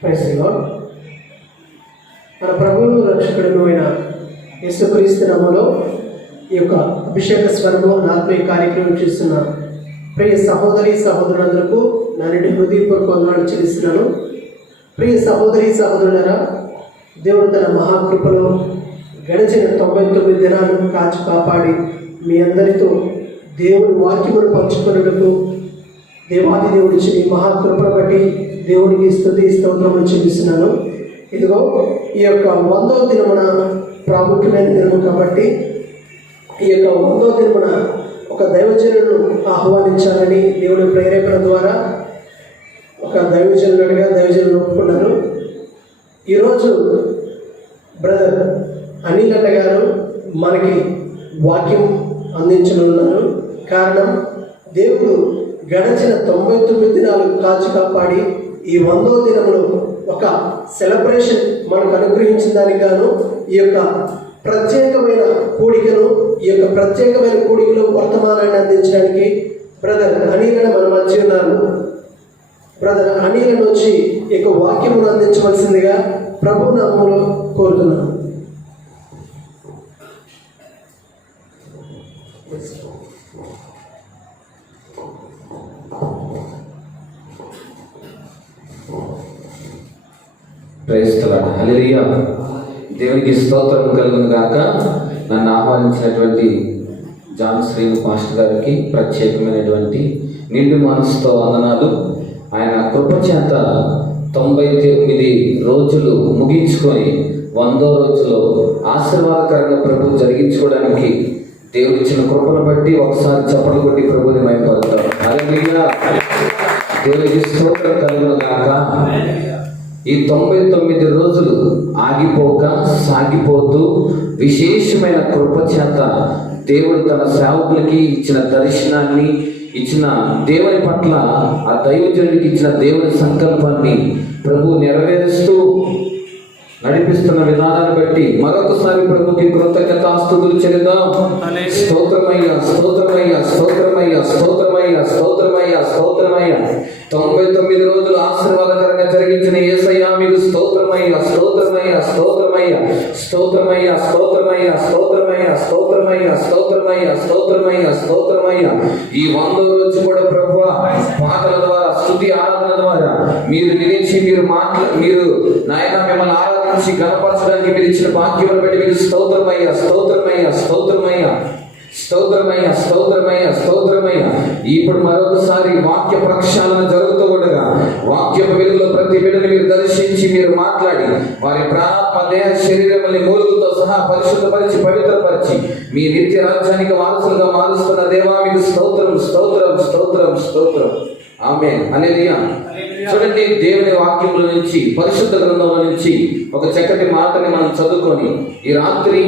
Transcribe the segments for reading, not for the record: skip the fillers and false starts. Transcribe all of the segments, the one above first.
Praise the lord. మన ప్రభువును రక్షకుడును అయిన యేసుక్రీస్తు నామములో ఈ యొక్క అభిషేక స్వరము ఆత్మీయ కార్యక్రమం చేస్తున్న ప్రియ సహోదరి సహోదరులందరికీ నా నుండి హృదయపూర్వక వందనాలు చెల్లిస్తున్నాను. ప్రియ సహోదరి సహోదరులారా, దేవుడు తన మహాకృపలో గడిచిన 99 దినాలు కాచి కాపాడి మీ అందరితో దేవుని వాక్యమును పంచుకున్నట్టుకు దేవాది దేవుడు ఇచ్చిన ఈ మహాకృపను బట్టి దేవునికి స్తుతి స్తోత్రములు చెల్లిస్తున్నాను. ఇదిగో ఈ యొక్క 100వ దినమున ప్రాముఖ్యమైన దినము కాబట్టి ఈ యొక్క 100వ దినమున ఒక దైవజనులను ఆహ్వానించాలని దేవుని ప్రేరేపణ ద్వారా ఒక దైవజనులు ఒప్పుకున్నారు. ఈరోజు బ్రదర్ అనిల్ అన్న గారు మనకి వాక్యం అందించనున్నారు. కారణం, దేవుడు గడిచిన 99 దినాలు కాచి కాపాడి ఈ 100వ దినములో ఒక సెలబ్రేషన్ మనకు అనుగ్రహించిన దానికి గాను ఈ యొక్క ప్రత్యేకమైన కూడికలో వర్తమానాన్ని అందించడానికి బ్రదర్ అనిల్ మన మధ్య ఉన్నారు. బ్రదర్ అనిల్ వచ్చి ఈ యొక్క వాక్యమును అందించవలసిందిగా ప్రభు నామములో కోరుతున్నాను. Praise the lord. హల్లెలూయా. దేవునికి స్తోత్రం కలుగును గాక. నన్ను ఆహ్వానించినటువంటి జాన్ శ్రీను పాస్టర్ గారికి ప్రత్యేకమైనటువంటి నిండు మనసుతో వందనాలు. ఆయన కృపచేత 99 రోజులు ముగించుకొని 100వ రోజులో ఆశీర్వాదకరంగా ప్రభు జరిగించుకోవడానికి దేవుడు ఇచ్చిన కృపను బట్టి ఒకసారి చప్పట్లు కొట్టి ప్రభుని మహిమపడతాం. హల్లెలూయా. దేవునికి స్తోత్రం కలుగును గాక. ఈ 99 రోజులు ఆగిపోక సాగిపోతూ విశేషమైన కృప చేత దేవుడు తన సేవకులకి ఇచ్చిన దర్శనాన్ని, ఇచ్చిన దేవుని పట్ల ఆ దైవజనుడికి ఇచ్చిన దేవుని సంకల్పాన్ని ప్రభు నెరవేరుస్తూ నడిపిస్తున్న విధానాన్ని బట్టి మరొకసారి ప్రభుకి కృతజ్ఞతాస్తుతులు చెల్లిద్దాం. స్తోత్రమయ్యా, స్తోత్రమయ్యా, స్తోత్రమయ్యా, స్తోత్రమయ్యా, స్తోత్రమయ్యా, స్తోత్రమయ్యా. 99 రోజులు ఆశీర్వాదకరంగా జరిగించిన యేసయ్యా మీకు స్తోత్రమయ్యా, స్తోత్రమయ్యా, స్తోత్రమయ్యా, స్తోత్రమయ్యా, స్తోత్రమయ్యా, స్తోత్రమయ్యా, స్తోత్రమయ్యా, స్తోత్రమయ్యా, స్తోత్రమయ్యా, స్తోత్రమయ్యా. ఈ 100వ రోజు కూడా ప్రభువా పాటల ద్వారా, స్తుతి ఆరాధన ద్వారా మీరు నిలిచి మీరు నాయన మిమ్మల్ని ఆరాధించి గణపరచడానికి మీరు ఇచ్చిన భాగ్యం బట్టి మీకు స్తోత్రమయ్యా, స్తోత్రమయ్యా, స్తోత్రమయ్యా, స్తోత్రమయ్యా, స్తోత్రమయ్యా, స్తోత్రమయ్యా. ఇప్పుడు మరొకసారి వాక్య ప్రక్షాళన జరుగుతూ ఉండగా వాక్యపు వెలుగులో ప్రతి బిడ్డను మీరు దర్శించి మీరు మాట్లాడి వారి ప్రాణాత్మ దేహ శరీరముల్ని మూలుగుతో సహా పరిశుద్ధపరిచి పవిత్రపరిచి మీ నిత్య రాజ్యానికి వారసులుగా మారుస్తున్న దేవా మీకు స్తోత్రం, స్తోత్రం, స్తోత్రం, స్తోత్రం. ఆమేన్. హల్లెలూయా. చూడండి, దేవుని వాక్యముల నుంచి, పరిశుద్ధ గ్రంథంలో నుంచి ఒక చక్కటి మాటని మనం చదువుకొని ఈ రాత్రి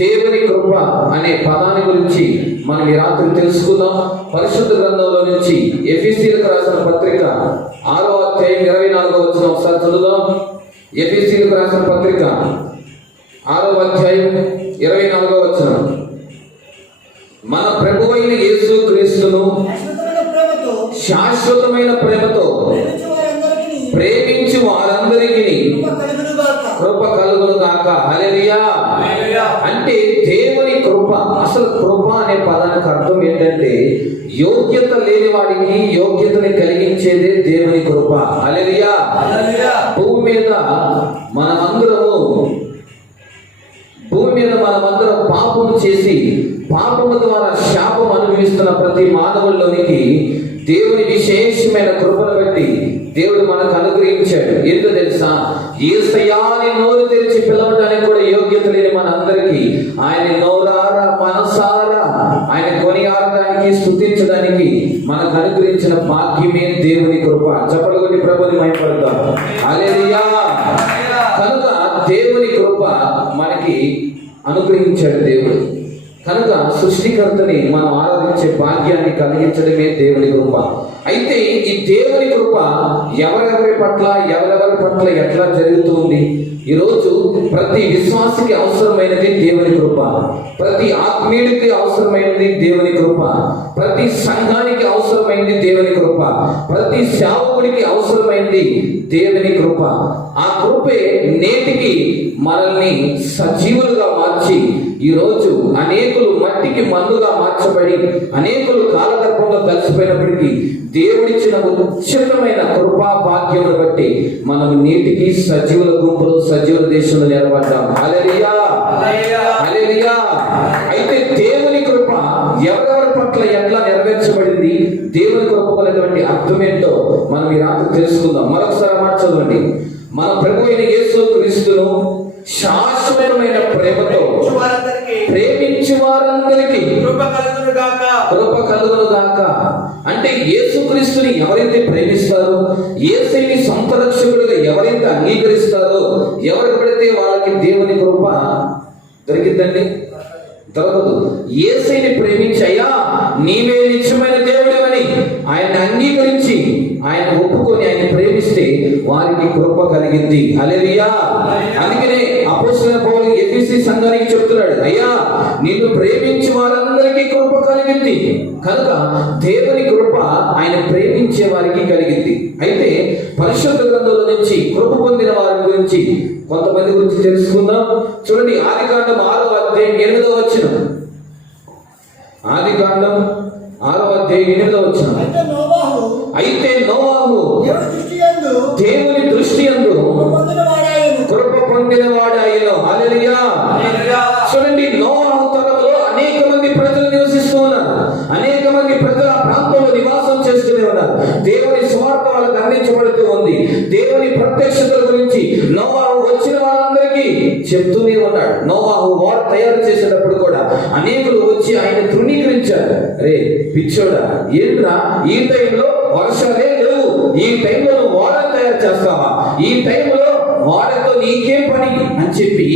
దేవుని కృప అనే పదాన్ని గురించి మనం ఈ రాత్రి తెలుసుకుందాం. పరిశుద్ధ గ్రంథంలో నుంచి ఎఫెసీయులకు రాసిన పత్రిక 6వ అధ్యాయం 24వ వచనం ఒకసారి చదువుదాం. ఎఫెసీయులకు రాసిన పత్రిక 6వ అధ్యాయం 24వ వచనం. మన ప్రభువైన యేసుక్రీస్తును శాశ్వతమైన ప్రేమతో ప్రేమించి వారందరికీ కృప కలుగును గాక. హల్లెలూయా. అంటే దేవుని కృప, అసలు కృప అనే పదానికి అర్థం ఏంటంటే యోగ్యత లేని వాడికి యోగ్యతని కలిగించేదే దేవుని కృప. హల్లెలూయా. భూమి మీద మనమందరం పాపము చేసి పాపము ద్వారా శాపం అనుభవిస్తున్న ప్రతి మానవుల్లోనికి దేవుని విశేషమైన కృపను బట్టి దేవుడు మనకు అనుగ్రహించాడు. ఎందుకు తెలుసా? యేసయ్యాని నోరు తెరిచి పిలవడానికి కూడా యోగ్యత లేని మనందరికీ ఆయన నోరారా మనసారా ఆయన కొనియాడడానికి, స్తుతించడానికి మనకు అనుగ్రహించిన భాగ్యమే దేవుని కృప. చప్పట్లు కొట్టి ప్రభుని మహిమపడతాం. హల్లెలూయా. కనుక దేవుని కృప మనకి అనుగ్రహించాడు దేవుడు. కనుక సృష్టికర్తని మనం ఆరాధించే భాగ్యాన్ని కలిగించడమే దేవుని కృప. అయితే ఈ దేవుని కృప ఎవరెవరి పట్ల ఎట్లా జరుగుతుంది? ఈరోజు ప్రతి విశ్వాసికి అవసరమైనది దేవుని కృప, ప్రతి ఆత్మీయుడికి అవసరమైనది దేవుని కృప, ప్రతి సంఘానికి అవసరమైనది దేవుని కృప, ప్రతి సేవకుడికి అవసరమైనది దేవుని కృప. ఆ కృపే నేటికి మనల్ని సజీవులుగా మార్చి ఈరోజు అనేకులు మట్టికి మన్నుగా మార్చబడి అనేకులు కాలగర్భంలో కలిసిపోయినప్పటికీ దేవుడిచ్చిన ఉచితమైన కృపా భాగ్యమును బట్టి మనం నీటికి సజీవుల గుంపులు సజీవుల దేశంలో నిలబడ్డాం. హల్లెలూయా, హల్లెలూయా. అయితే దేవుని కృప ఎవరెవరి పట్ల ఎట్లా నెరవేర్చబడింది, దేవుని కృప అనేటువంటి అర్థం ఏంటో మనం ఈ రాత్రి తెలుసుకుందాం. మరొకసారి మాట చదవండి. మన ప్రభు అయిన యేసు క్రీస్తును శాశ్వతమైన ప్రేమతో ప్రేమించు వారందరికీ కృప కలుగును గాక. అంటే యేసుక్రీస్తుని ఎవరైతే ప్రేమిస్తారో, యేసుని సొంత రక్షకుడిగా ఎవరైతే అంగీకరిస్తారో, ఎవరికి పడితే వాళ్ళకి దేవుని కృప దొరికిందండి? దొరకదు. యేసుని ప్రేమించి అయ్యా నీవే నిత్యమైన దేవుడివని ఆయన అంగీకరించి ఆయన ఒప్పుకొని ఆయన ప్రేమిస్తే వారికి కృప కలిగింది. హల్లెలూయా. అందుకనే అపోస్తలుడైన పౌలు ఎఫెసీ సంఘానికి చెప్తున్నాడు, అయ్యా నిన్ను ప్రేమించే వారందరికీ కృప కలిగింది. కనుక దేవుని కృప ఆయన ప్రేమించే వారికి కలిగింది. అయితే పరిశుద్ధ గ్రంథంలో నుంచి కృప పొందిన వారి గురించి కొంతమంది గురించి తెలుసుకుందాం. చూడండి, ఆదికాండం 6వ అధ్యాయం 8వ వచనం. ఆదికాండం 6వ అధ్యాయం 8వ వచనం. అయితే నోవాహు దేవుని దృష్టి యందు కృప పొందిన వాడాయను. హల్లెలూయా. చూడండి, నోవాహు తరంలో అనేక మంది ప్రజలు నివసిస్తూ ఉన్నారు. అనేక మంది ప్రజలు ఆ ప్రాంతంలో నివాసం చేస్తూనే ఉన్నారు. దేవుని స్వార్థ వాళ్ళకు అందించబడుతూ ఉంది. దేవుని ప్రత్యక్షతల గురించి నోవాహు వచ్చిన వాళ్ళందరికీ చెప్తూనే ఉన్నాడు. నోవాహు ఓడ తయారు చేసేటప్పుడు కూడా అనేకులు వచ్చి ఆయన తృణీకరించారు. రే పిచ్చోడా, ఏంట్రా ఈ టైంలో వర్షాలే లేవు, ఈ టైంలో నువ్వు ఓడ తయారు చేస్తావా, ఈ టైంలో వాడితో నీకేం పని అని చెప్పి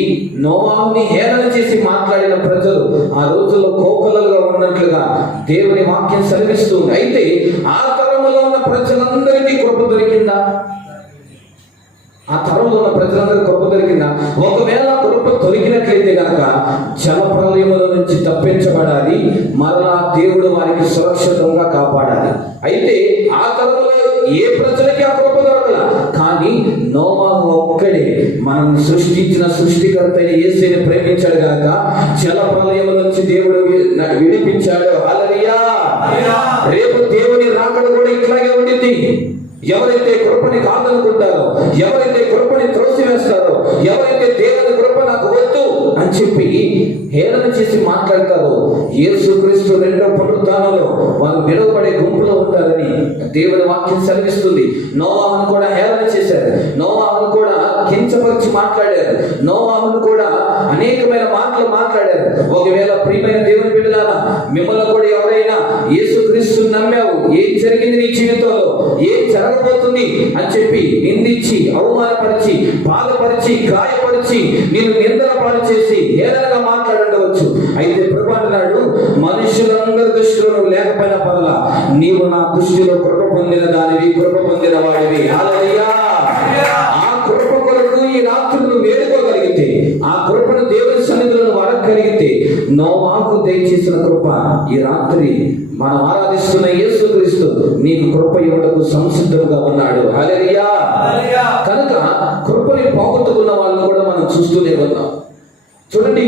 నోవాహుని హేళన చేసి మాట్లాడిన ప్రజలు ఆ రోజుల్లో కోకలుగా ఉన్నట్లుగా దేవుని వాక్యం సెలవిస్తుంది. అయితే ఆ తరంలో ఉన్న ప్రజలందరికీ కృప దొరికిందా? ఆ తరంలో ఉన్న ప్రజలందరికీ కృప దొరికిందా? ఒకవేళ కృప దొరికినట్లయితే కనుక జల ప్రళయముల నుంచి తప్పించబడాలి, మరలా దేవుడు వారికి సురక్షితంగా కాపాడాలి. అయితే ఆ తరంలో ఏ ప్రజలకి ఆ కృప దొరకల. కానీ నోవాహు ఒక్కడే మనం సృష్టించిన సృష్టికర్త యేసుని ప్రేమించాడు కనుక జల ప్రళయముల నుంచి దేవుడు విడిపించాడు. హల్లెలూయా. రేపు దేవుని రాకడ కూడా ఇట్లాగే ఉండింది. ఎవరైతే కృపని కాదనుకుంటారో, ఎవరైతే కృపని త్రోసివేస్తారో, ఎవరైతే దేవుని కృప నాకు వద్దు అని చెప్పి హేళన చేసి మాట్లాడతారో, యేసుక్రీస్తు రెండో పునరుత్థానంలో వారు విడవబడే గుంపులో ఉంటారని దేవుని వాక్యం సెలవిస్తుంది. నోవాహును కూడా హేళన చేశారు, నోవాహును కూడా కించపరిచి మాట్లాడారు, నోవాహును కూడా అనేకమైన మాటలు మాట్లాడారు. ఒకవేళ ప్రియమైన దేవుని బిడ్డలారా, మిమ్మల్ని కూడా ఎవరైనా యేసుక్రీస్తు నమ్మావు, ఏం జరిగింది నీ జీవితంలో, ఏం జరగబోతుంది అని చెప్పి నిందించి అవమానపరిచి బాధపరిచి గాయపరిచి నేను నిందల పాలు చేసి ఏదైనా మాట్లాడవచ్చు. అయితే ప్రభు అన్నాడు, మనుషులందరి దృష్టిలో నువ్వు లేకపోయినా పర్లా, నీవు నా దృష్టిలో కృప పొందిన దానివి, కృప పొందిన వాడివి. హల్లెలూయా. ఆ కృప కొరకు ఈ రాత్రి నువ్వు వేడుకోగలిగితే, ఆ కృపను దేవుని సన్నిధిలో నువ్వు అడగగలిగితే, నోవాహుకు దయచేసిన కృప ఈ రాత్రి మనం ఆరాధిస్తున్న యేసుక్రీస్తు నీకు కృప ఇవ్వడానికి సంసిద్ధంగా ఉన్నాడు. హల్లెలూయా. కనుక కృపని పోగొట్టుకున్న వాళ్ళని కూడా మనం చూస్తూనే ఉన్నాం. చూడండి,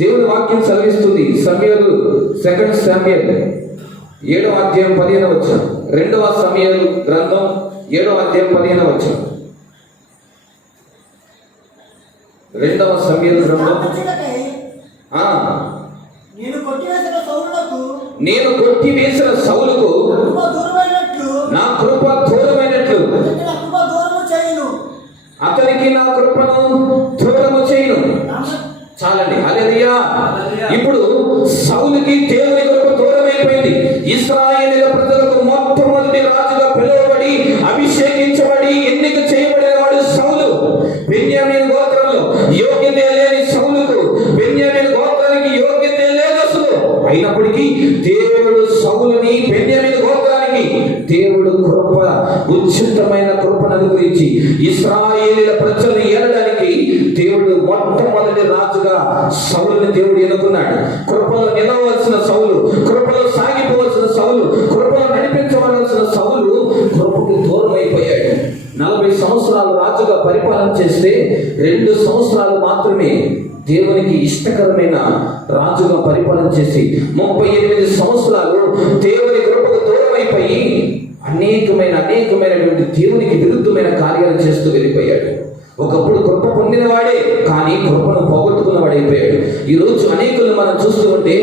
దేవుని వాక్యం సెలవిస్తుంది. సమూయేలు, 2 సమూయేలు 7వ అధ్యాయం 15వ వచనం. 2వ సమూయేలు గ్రంథం 7వ అధ్యాయం 15వ వచనం. 2వ సమూయేలు గ్రంథం. నేను కొట్టివేసిన సౌలుకు నా కృప దూరమైనట్లు అతనికి నా కృపను దూరము చేయను. చాలండి. హల్లెలూయా. ఇప్పుడు సౌలుకి దేవుని కృప దూరమైపోయింది. ఇశ్రాయేలీయుల ప్రజలకు మొట్టమొదటి రాజుగా పిలువబడి అభిషేకించబడి ఎన్నిక చేయబడిన వాడు సౌలు. బెన్యామీను గోత్రంలో యోగ్యత లేని సౌలుకు, బెన్యామీను గోత్రానికి యోగ్యత లేదు అసలు. అయినప్పటికీ దేవుడు సౌలుని, బెన్యామీను గోత్రానికి దేవుడు కృప, ఉచితమైన కృపను గురించి ఇశ్రాయేలీయుల ప్రజలను ఏలడానికి దేవుడు మొట్టమొదటి రాజుగా సౌలుని దేవుడు ఎన్నుకున్నాడు. కృపలో నిలవలసిన సౌలు, కృపలో సాగిపోవలసిన సౌలు, కృపలో నడిపించవలసిన సౌలు కృపకు దూరం అయిపోయాడు. 40 సంవత్సరాలు రాజుగా పరిపాలన చేస్తే 2 సంవత్సరాలు మాత్రమే దేవునికి ఇష్టకరమైన రాజుగా పరిపాలన చేసి 38 సంవత్సరాలు దేవుని కృపకు దూరం అయిపోయి అనేకమైనటువంటి దేవునికి విరుద్ధమైన కార్యాలు చేస్తూ వెళ్ళిపోయాడు. ఒకప్పుడు కృప పొందిన వాడే కానీ కృపను పోగొట్టుకున్న వాడైపోయాడు. ఈరోజు అనేకులను మనం చూస్తూ ఉంటే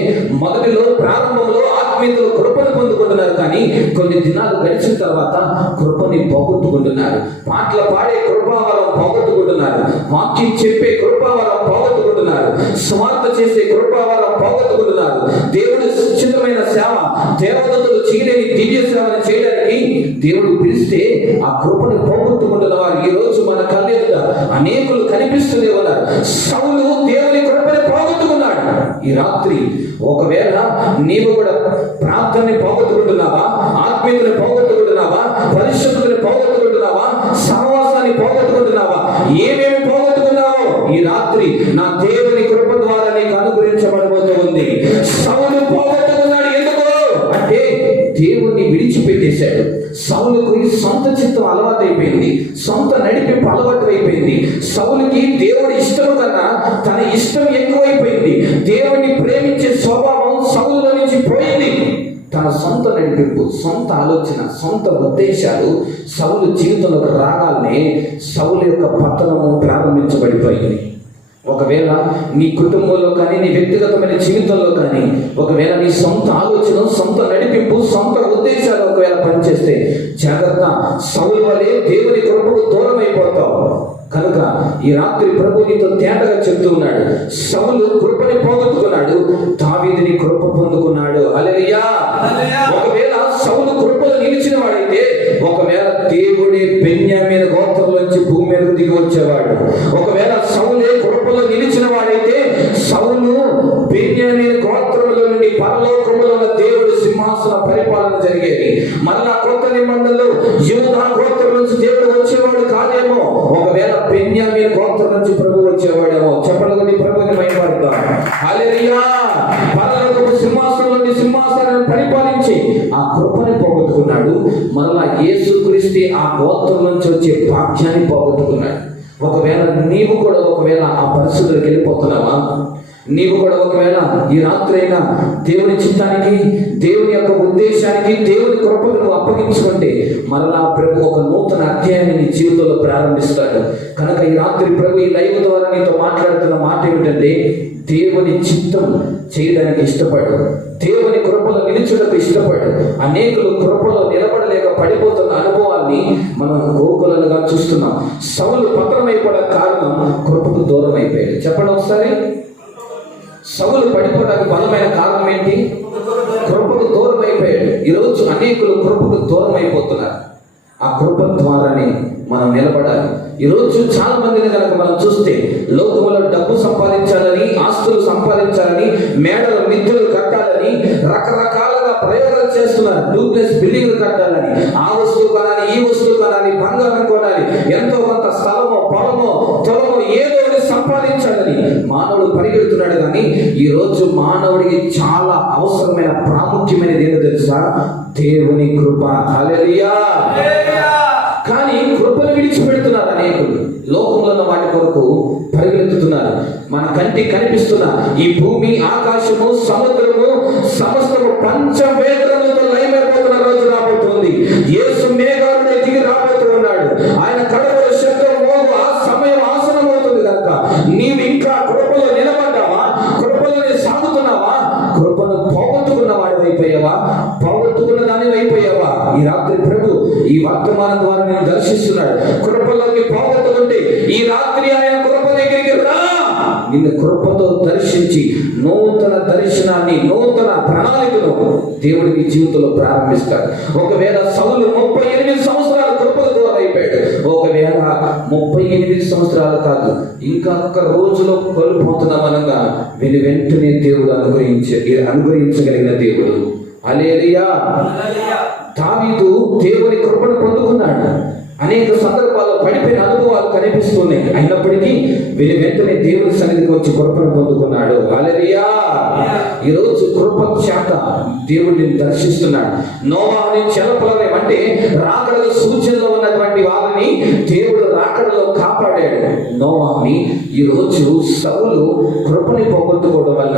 మొదటిలో ప్రారంభంలో ఆత్మీయులు కృపను పొందుకుంటున్నారు, కానీ కొన్ని దినాలు గడిచిన తర్వాత కృపని పోగొట్టుకుంటున్నారు. పాటలు పాడే కృపావరం పోగొట్టుకుంటున్నారు, వాక్యం చెప్పే కృపావరం పోగొట్టుకుంటున్నారు, స్వార్థ చేసే కృపావరం పోగొట్టుకుంటున్నారు. దేవుడు సుచితమైన సేవ, దేవదత్తులు చేయలేని దివ్య సేవను చేయడానికి దేవుడు పిలిస్తే ఆ కృపను పోగొట్టుకుంటున్న వారు ఈ రోజు మన కళ్ళెదుట అనేకులు కనిపిస్తూనే ఉన్నారు. సౌలు దేవుని కృపని పోగొట్టుకున్నాడు. ఈ రాత్రి ఒకవేళ నీవు కూడా ప్రార్థనని పోగొట్టుకుంటున్నావా, ఆత్మీయతని పోగొట్టుకుంటున్నావా, పరిశుద్ధతని పోగొట్టుకుంటున్నావా, సహవాసాన్ని పోగొట్టుకుంటున్నావా, ఏమేమి పోగొట్టుకున్నావో ఈ రాత్రి నా దేవుని కృప ద్వారా నీకు అనుగ్రహించబడబోతుంది. సౌలు పోగొట్టుకున్నాడు. ఎందుకు అంటే దేవుణ్ణి విడిచిపెట్టేశాడు. సౌలుకు సొంత చిత్తం అలవాటు అయిపోయింది, సొంత నడిపింపు అలవాటు అయిపోయింది. సౌలుకి దేవుడి ఇష్టం కన్నా తన ఇష్టం ఎక్కువైపోయింది. దేవుడిని ప్రేమించే స్వభావం సౌలులో నుంచి పోయింది. తన సొంత నడిపింపు, సొంత ఆలోచన, సొంత ఉద్దేశాలు సౌలు జీవితంలో రాగానే సౌలు యొక్క పతనము ప్రారంభించబడిపోయింది. ఒకవేళ నీ కుటుంబంలో కానీ నీ వ్యక్తిగతమైన జీవితంలో కానీ ఒకవేళ నీ సొంత ఆలోచన, సొంత నడిపింపు, సొంత ఉద్దేశాలు ఒకవేళ పనిచేస్తే జాగ్రత్త, సౌలు వలె దేవుని కృపకు దూరం అయిపోతావు. కనుక ఈ రాత్రి ప్రభు నీతో తేటగా చెప్తూ ఉన్నాడు, సౌలు కృపని పోగొట్టుకున్నాడు, దావీదుని కృప పొందుకున్నాడు. హల్లెలూయా. ఒకవేళ సౌలు కృపలో నిలిచిన వాడైతే ఒకవేళ దేవుడే బెన్యామీను గోత్రంలోంచి భూమి మీదకు దిగి వచ్చేవాడు. ఒకవేళ సౌలే కృపలో నిలిచిన వాడైతే సౌలు బెన్యామీను గోత్రంలో నుండి పరలోకములో ఉన్న దేవుడి సింహాసన పరిపాలన జరిగేది. మరలా కొత్త నిబంధనలో యూదా గోత్రం నుంచి దేవుడు వచ్చేవాడు కాదేమో, ఒకవేళ బెన్యామీను గోత్రం నుంచి ప్రభు వచ్చేవాడేమో. చెప్పండి, ప్రభుని మహిమపడతాం. హల్లెలూయా. పరలోకపు సింహాసనం నుండి సింహాసనాన్ని పరిపాలించి ఆ కృపని పోగొట్టుకున్నాడు. మరలా యేసుక్రీస్తు ఆ గోత్రం నుంచి వచ్చే భాగ్యాన్ని పోగొట్టుకున్నాడు. ఒకవేళ నీవు కూడా ఒకవేళ ఆ పరిస్థితులకు వెళ్ళిపోతున్నావా? నీవు కూడా ఒకవేళ ఈ రాత్రి అయినా దేవుని చిత్తానికి, దేవుని యొక్క ఉద్దేశానికి, దేవుని కృపకు నువ్వు అప్పగించుకుంటే మరలా ప్రభు ఒక నూతన అధ్యాయాన్ని నీ జీవితంలో ప్రారంభిస్తాడు. కనుక ఈ రాత్రి ప్రభు ఈ లైవ్ ద్వారా నీతో మాట్లాడుతున్న మాట ఏమిటంటే, దేవుని చిత్తం చేయడానికి ఇష్టపడు, దేవుని కృపలో నిలుచుటకు ఇష్టపడు. అనేకులు కృపలో నిలబడలేక పడిపోతున్న అనుభవాన్ని మనం గోకులలుగా చూస్తున్నాం. సౌలు పతనమైపోవడానికి కారణం కృపకు దూరం అయిపోయాడు. చెప్పండి ఒకసారి. సౌలు పడిపోవడానికి బలమైన కారణం ఏంటి? కృపకు దూరం అయిపోయాడు. ఈరోజు అనేకులు కృపకు దూరం అయిపోతున్నారు. ఆ కృప ద్వారానే మనం నిలబడాలి. ఈరోజు చాలా మందిని కనుక మనం చూస్తే లోకంలో డబ్బు సంపాదించాలని, ఆస్తులు సంపాదించాలని, మేడలు మిద్దెలు కట్టాలని రకరకాలుగా ప్రయోగాలు చేస్తున్నారు. డూప్లెక్స్ బిల్డింగ్లు కట్టాలని, ఆ వస్తువు కొనాలి, ఈ వస్తువు కొనాలి, బంగారం కొనాలి, ఎంతో కొంత స్థలమో పొలమో తొలమో ఏదో సంపాదించాలని మానవుడు పరిగెడుతున్నాడు. కానీ ఈ రోజు మానవుడికి చాలా అవసరమైన ప్రాముఖ్యమైనది ఏంటో తెలుసా? దేవుని కృప. హల్లెలూయా. కానీ కృపను విడిచిపెడుతున్నారు అనేకులు. లోకంలో ఉన్న వాటి కొరకు పరిగెత్తుతున్నారు. మన కంటికి కనిపిస్తున్న ఈ భూమి, ఆకాశము, సముద్రము సమస్తము పంచవేత్రములతో లయమైపోతున్న రోజు రాబోతుంది. యేసు మేఘాలుడే దిగి రాబోతూ ఉన్నాడు. ఆయన కడపల శబ్దం మోగు ఆ సమయం ఆసనమవుతుంది. కనుక నీవు ఇంకా కృపలో నిలబడ్డావా? కృపలోనే సాగుతున్నావా? కృపను పోగొట్టుకున్న వాడి అయిపోయావా? పోగొట్టుకున్న దాని అయిపోయావా? ఈ రాత్రి ప్రభు ఈ వర్తమానం ద్వారా నేను దర్శిస్తున్నాడు. కృపలోకి పోగొట్టుకుంటే ఈ రాత్రి ఆయన కృప దగ్గరికి రా. నిన్ను కృపతో దర్శించి నూతన దర్శనాన్ని, నూతన ప్రణాళికను దేవుడి నీ జీవితంలో ప్రారంభిస్తాడు. ఒకవేళ సౌలు 38 సంవత్సరాలు కృపకు దూరం అయిపోయాడు. ఒకవేళ 38 సంవత్సరాలు కాదు, ఇంకా ఒక్క రోజులో కోల్పోతున్న మనంగా వీని వెంటనే దేవుడు అనుగ్రహించగలిగిన దేవుడు. హల్లెలూయా. దావీదు దేవుని కృపను పొందుకున్నాడు. అనేక సందర్భాల్లో పడిపోయిన అనుభవాలు కనిపిస్తున్నాయి. అయినప్పటికీ వీళ్ళు వెంటనే దేవుని సన్నిధికి వచ్చి కృపను పొందుకున్నాడు. హల్లెలూయా. ఈరోజు కృప చేత దేవుడిని దర్శిస్తున్నాడు. నోవాహుని జలప్రలయం అంటే రాకడలో సూచనలో ఉన్నటువంటి వారిని దేవుడు రాకడలో కాపాడాడు నోవాహుని. ఈరోజు సౌలు కృపని పోగొట్టుకోవడం వల్ల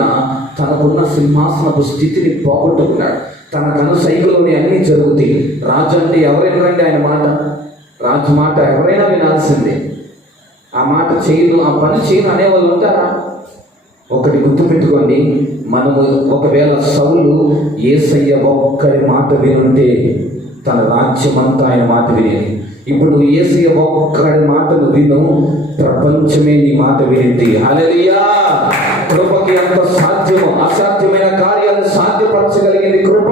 తనకున్న సింహాసనపు స్థితిని పోగొట్టుకున్నాడు. తన కనుసైగులోనే అన్నీ జరుగుతాయి. రాజు అంటే ఎవరైనా ఆయన మాట, రాజు మాట ఎవరైనా వినాల్సిందే. ఆ మాట చేయను, ఆ పని చేయను అనేవాళ్ళు ఉంటారా? ఒకటి గుర్తుపెట్టుకోండి, మనము ఒకవేళ సౌలు యేసయ్య ఒక్కడి మాట వినుంటే తన రాజ్యమంతా ఆయన మాట వినేది. ఇప్పుడు యేసయ్య ఒక్కడి మాటను విను, ప్రపంచమే నీ మాట వినింది. హల్లెలూయా. కృపకి ఎంత సాధ్యమో అసాధ్యమైన కార్యాలను సాధ్యపరచగలిగింది కృప.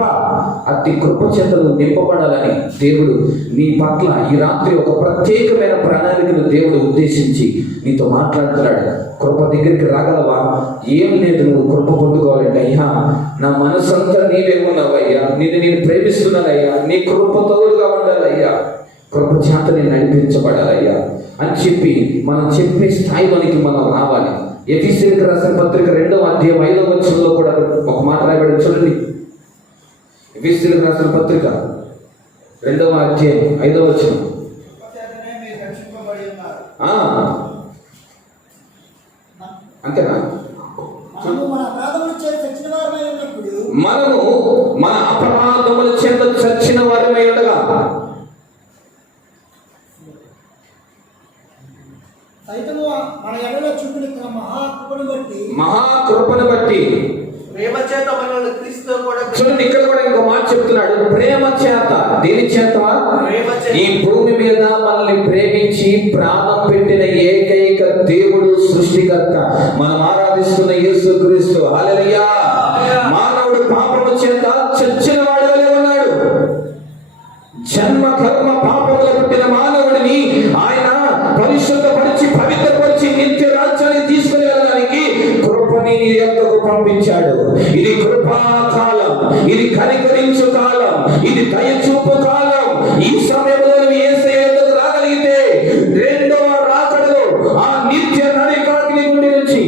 అతి కృప చేతలు నింపబడాలని దేవుడు నీ పట్ల ఈ రాత్రి ఒక ప్రత్యేకమైన ప్రణాళికను దేవుడు ఉద్దేశించి నీతో మాట్లాడుతున్నాడు. కృప దగ్గరికి రాగలవా? ఏం లేదు, నువ్వు కృప పొందుకోవాలంటే, అయ్యా నా మనసంతా నీవే ఉన్నావయ్యా, నేను ప్రేమిస్తున్నానయ్యా, నీ కృప తోడుగా ఉండాలయ్యా, కృప చేత నేను నడిపించబడాలయ్యా అని చెప్పి మనం చెప్పే స్థాయిలోనికి మనం రావాలి. ఎఫెసీయులకు రాసిన పత్రిక 2వ అధ్యాయం 5వ వచనంలో కూడా ఒక మాట రాయబడి చూడండి. ఎఫెసీయులకు రాసిన పత్రిక 2వ అధ్యాయం 5వ వచనం. అంతేనా? మనము మన అపరాధముల చేత చచ్చిన వారమై ఉండగా మహాకృపను బట్టి ప్రేమ చేత మనల్ని క్రీస్తుతో కూడా. చూడండి, ఇక్కడ కూడా ఇంకో మాట చెప్తున్నాడు. ప్రేమ చేత. దేని చేత? ఈ భూమి మీద మనల్ని ప్రేమించి ప్రాణం పెట్టిన ఏకైక దేవుడు, సృష్టికర్త, మనం ఆరాధిస్తున్న యేసుక్రీస్తు. హల్లెలూయా. మానవుడు పాపము చేత చచ్చిన వాడుగానే ఉన్నాడు. జన్మ కర్మ పాపముల పుట్టిన మానవుడిని ఆయన పరిశుద్ధపరిచి పవిత్రపరిచి నిత్య రాజ్యాన్ని తీసుకుని వెళ్ళడానికి కృపని నీ యొద్దకు పంపించాడు. ఇది కృపాకాలం, ఇది కనికరించు కాలం, ఇది దయచూపు కాలం. ఈ సమయంలో నువ్వు యేసయ్య యొద్దకు రాగలిగితే రెండవ రాకడలో ఆ నిత్య నరకాగ్ని నుండి నుంచి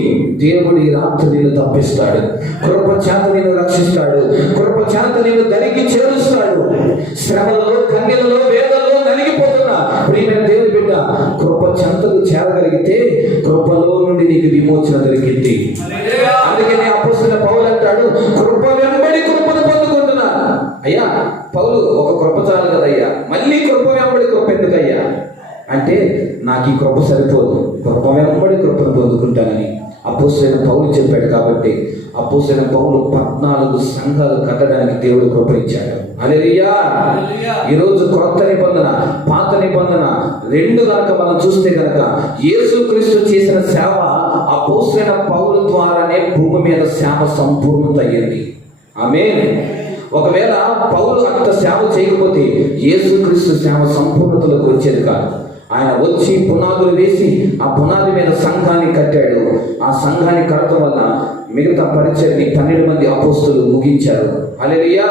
దేవుడు ఈ రాత్రి నిన్ను తప్పిస్తాడు. కృప చేత నిన్ను రక్షిస్తాడు. కృప చేత నిన్ను దరికి చేరుస్తాడు. శ్రమలలో, కన్యలలో, వేదనలో నలిగిపోతున్నా ప్రియమైన దేవుని బిడ్డ, కృప చెంతకు చేరగలిగితే కృపలో నుండి నీకు విమోచన దొరికింది. అందుకని అపోస్తలుడైన పౌలు అంటాడు, కృప వెంబడి కృపను పొందుకుంటున్నాను. అయ్యా పౌలు, ఒక కృప చాలు కదయ్యా, మళ్ళీ కృప వెంబడి కృప ఎందుకయ్యా అంటే, నాకు ఈ కృప సరిపోదు, కృప వెంబడి కృపను పొందుకుంటానని అపోస్తలుడైన పౌలు చెప్పాడు. కాబట్టి అపోస్తలుడైన పౌలు 14 సంఘాలు కట్టడానికి దేవుడు కృప ఇచ్చాడు. హల్లెలూయా. ఈరోజు కొత్త నిబంధన, పాత నిబంధన రెండు కనుక మనం చూస్తే కనుక యేసుక్రీస్తు చేసిన సేవ అపోస్తలుడైన పౌలు ద్వారానే భూమి మీద సేవ సంపూర్ణత అయ్యింది. ఆమేన్. ఒకవేళ పౌలు అంత సేవ చేయకపోతే యేసుక్రీస్తు సేవ సంపూర్ణతలోకి వచ్చేది కాదు. ఆయన వచ్చి పునాదులు వేసి ఆ పునాది మీద సంఘాన్ని కట్టాడు. ఆ సంఘాన్ని కట్టడం వల్ల మిగతా పరిచర్ని 12 మంది అపోస్తలు ముగించారు. హల్లెలూయా.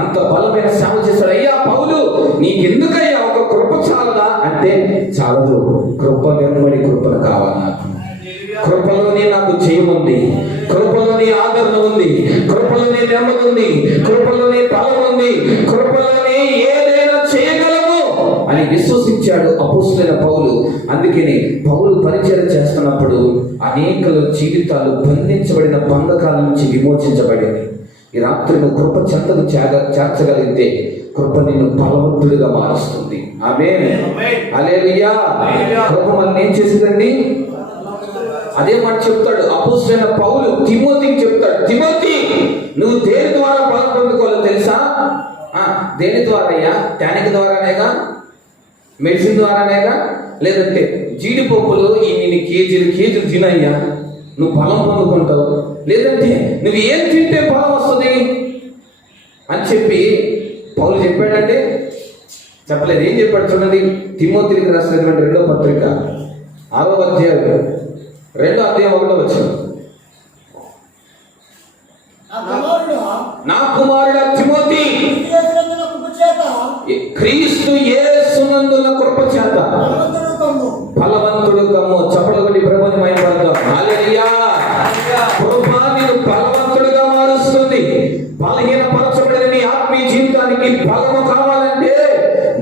అంత బలమైన సేవ చేశాడు. అయ్యా పౌలు, నీకెందుకయ్యా ఒక కృప చాలదా అంటే, చాలదు, కృప వెంబడి కృపను కావాలి నాకు. కృపలోనే నాకు జయం ఉంది, కృపలోనే ఆదరణ ఉంది, కృపలోనే నెమ్మది ఉంది, కృపలోనే బలం ఉంది, కృపలోనే ఏదైనా చేయగలము అని విశ్వసించాడు అపోస్తలుడైన పౌలు. అందుకని పౌలు పరిచయం చేస్తున్నప్పుడు అనేకల జీవితాలు బంధించబడిన బంధకాల నుంచి విమోచించబడింది. ఈ రాత్రి నువ్వు కృప చెంతకు చేర్చగలిగితే కృప నిన్ను బలవంతుడిగా మారుస్తుంది. ఆమేన్. హల్లెలూయా. కృప మనల్ని ఏం చేసిందండి? అదే మాట చెప్తాడు అపోస్తలుడైన పౌలు తిమోతికి చెప్తాడు, తిమోతి, నువ్వు దేని ద్వారా బలం పొందుకోవాలో తెలుసా? దేని ద్వారా అయ్యా? టానిక్ ద్వారానేగా, మెడిసిన్ ద్వారానేగా, లేదంటే జీడిపప్పులు ఇన్ని కేజీలు తినయ్యా నువ్వు బలం పొందుకుంటావు, లేదంటే నువ్వు ఏం తింటే బలం వస్తుంది అని చెప్పి పౌలు చెప్పాడంటే చెప్పలేదు. ఏం చెప్పాడు చూడండి, తిమోతికి రాసినటువంటి 2వ పత్రిక 6వ అధ్యాయం 2వ అధ్యాయం 1వ వచనం. నా కుమారుడా తిమోతి, క్రీస్తు యేసునందున కృప చేత బలవంతుడు కమ్ము. చప్పట్లు కొట్టి ప్రభుని మహిమపడదాం. హల్లెలూయా. కృప నిన్ను బలవంతుడుగా మారుస్తుంది. బలహీనపరచబడిన నీ ఆత్మీయ జీవితానికి బలము కావాలంటే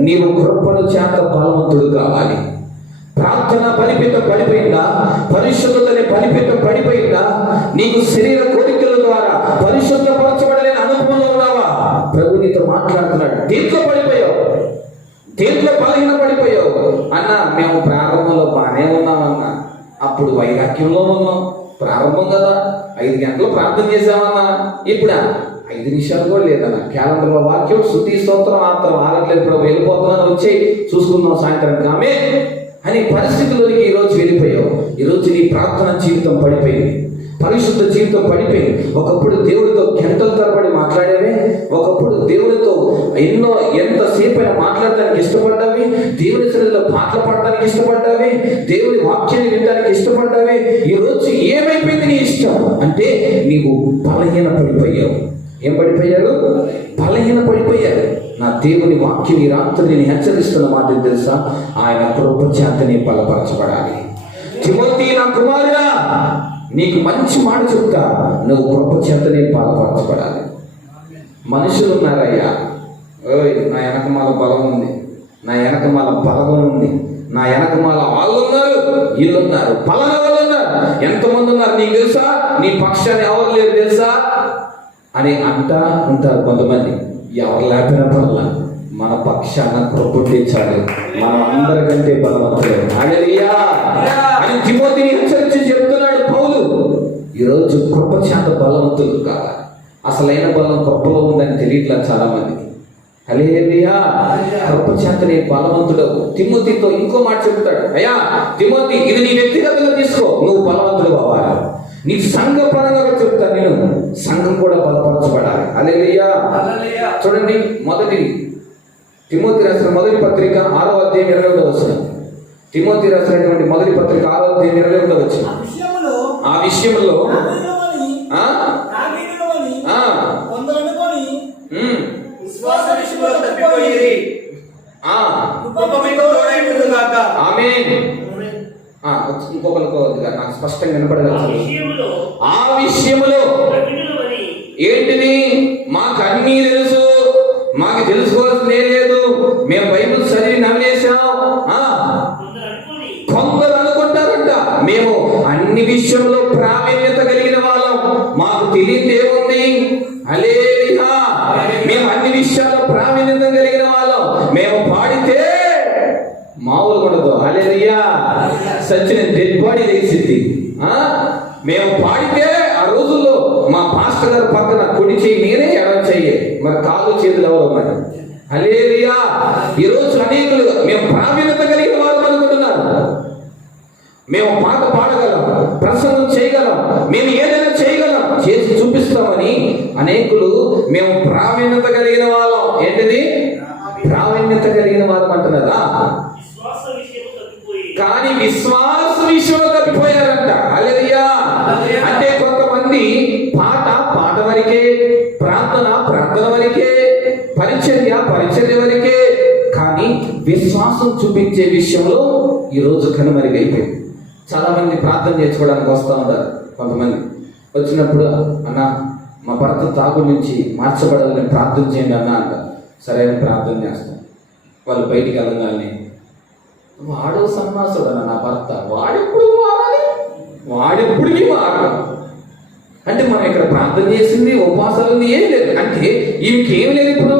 నీవు కృపను చేత బలవంతుడు కావాలి. ప్రార్థన బలిపీఠం పడిపోయిందా? పరిశుద్ధతని బలిపీఠం పడిపోయిందా? నీకు శరీర కోరికల ద్వారా పరిశుద్ధపరచబడలేని అనుభవంలో ఉన్నావా? ప్రభు నీతో మాట్లాడుతున్నాడు. దీంట్లో పడిపోయావు, దీంట్లో బలహీన పడిపోయావు అన్న. మేము ప్రారంభంలో బాగానే ఉన్నామన్నా, అప్పుడు వైరాగ్యంలో ఉన్నాం. ప్రారంభం కదా, 5 గంటలు ప్రార్థన చేసామన్నా, ఇప్పుడు 5 నిమిషాలు కూడా లేదన్నా. క్యాలెండర్లో వాక్యం శుద్ధి స్తోత్రం మాత్రం ఆగట్లేదు ప్రభు, వెళ్ళిపోతున్నాను, వచ్చేయి చూసుకుందాం సాయంత్రం ఆమె అని పరిస్థితుల్లోనికి ఈరోజు వెళ్ళిపోయావు. ఈరోజు నీ ప్రార్థన జీవితం పడిపోయింది, పరిశుద్ధ జీవితం పడిపోయింది. ఒకప్పుడు దేవుడితో గంటల తరబడి మాట్లాడేవి, ఒకప్పుడు దేవుడితో ఎంతసేపు అయినా మాట్లాడటానికి ఇష్టపడ్డావి, దేవుడి సన్నిధిలో పాటలు పాడటానికి ఇష్టపడ్డావి, దేవుడి వాక్యాన్ని వినడానికి ఇష్టపడ్డావి. ఈరోజు ఏమైపోయింది నీ ఇష్టం అంటే నీవు బలహీన పడిపోయావు. ఏం పడిపోయారు? బలహీన పడిపోయారు. నా దేవుని వాక్యం ఈ రాత్రి నేను హెచ్చరిస్తున్న మాట తెలుసా? ఆయన కృప చేతనే బలపరచబడాలి. తిమోతి నా కుమారుడా, నీకు మంచి మాట చెప్తా, నువ్వు కృప చేతనే బలపరచబడాలి. మనుషులు ఉన్నారయ్యా, నా వెనకమాల బలం ఉంది, నా వెనకమాల బలగం ఉంది, నా వెనకమాల వాళ్ళు ఉన్నారు, వీళ్ళున్నారు, పలానా వాళ్ళు ఉన్నారు, ఎంతమంది ఉన్నారు నీకు తెలుసా? నీ పక్షాన్ని ఎవరు లేరు తెలుసా అని అంటా ఉంటారు కొంతమంది. ఎవరు లేకపోయినా పర్లా, మన పక్షాన కృపొట్టించాలి, మనం అందరికంటే బలవంతులు. హల్లెలూయా అని తిమోతిని హెచ్చరించి చెప్తున్నాడు పౌలు. ఈరోజు కృప చేత బలవంతులు కావాలి. అసలైన బలం కృపలో ఉందని తెలియట్లా చాలా మందికి. హల్లెలూయా. కృప చేతనే బలవంతుడవు. తిమోతితో ఇంకో మాట చెప్తాడు, అయ్యా తిమోతి, ఇది నీ వ్యక్తిగతంగా తీసుకో, నువ్వు బలవంతుడు కావాలి. నీ సంఘ పరంగా చెప్తాను, నేను సంఘం కూడా బలపరచబడాలి. హల్లెలూయా. చూడండి, మొదటి తిమోతి రాసిన మొదటి పత్రిక 6వ అధ్యాయం 21వ వచనం. తిమోతి రాసినటువంటి మొదటి పత్రిక 6వ అధ్యాయం 21వ వచనం. ఆ విషయంలో నాకు స్పష్టంగా వినపడదు. ఆ విషయంలో ఏంటిది? మాకు అన్నీ తెలుసు, మాకు తెలుసుకోవాల్సిందే లేదు, మేము బైబిల్ చదివి నవ్వేశాం. కొందరు అనుకుంటారంట మేము అన్ని విషయంలో ప్రావీణ్యత కలిగిన వాళ్ళం, మాకు తెలియదు ఏముంది. హల్లెలూయా. మేము అన్ని విషయాల్లో ప్రావీణ్యత కలిగిన వాళ్ళం, మేము పాడితే మామూలు ఉండదు. హల్లెలూయా. సచిన డెడ్ బాడీ లేచింది. మేము పాడితే ఆ రోజుల్లో మా పాస్టర్ గారు పక్కన కుడి చేయి నేనే, ఎడమ చెయ్యి మరి కాళ్ళు చేతులు ఎవరు మరి. హల్లెలూయా. ఈరోజు అనేకులు మేము ప్రావీణ్యత కలిగిన వారు అనుకుంటున్నారు. మేము పాట పాడగలం, ప్రసంగం చేయగలం, మేము ఏదైనా చేయగలం, చేసి చూపిస్తామని అనేకులు మేము ప్రావీణ్యత కలిగిన వాళ్ళం. ఏంటిది? ప్రావీణ్యత కలిగిన వారు అంటున్నారా? కానీ విశ్వాస విషయంలో తప్పిపోయారంట. హల్లెలూయా. అంటే కొంతమంది పాట వరకే, ప్రార్థన వరకే, పరిచర్య వరకే, కానీ విశ్వాసం చూపించే విషయంలో ఈరోజు కనుమరుగైపోయింది. చాలా మంది ప్రార్థన చేసుకోవడానికి వస్తూ ఉంటారు. కొంతమంది వచ్చినప్పుడు, అన్న మా భర్త తాగుడు నుంచి మార్చబడాలని ప్రార్థన చేయండి అన్న అంట. సరైన ప్రార్థన చేస్తాం. వాళ్ళు బయటికి వెళ్ళగానే, వాడు సన్నాసుడు అన్న నా భర్త, వాడెప్పుడు మారాలి, వాడెప్పుడుకి మారడం అంటే మనం ఇక్కడ ప్రార్థన చేసింది, ఉపవాసాలు ఏం లేదు. అంటే ఈమెకి ఏం లేదు, ఇప్పుడు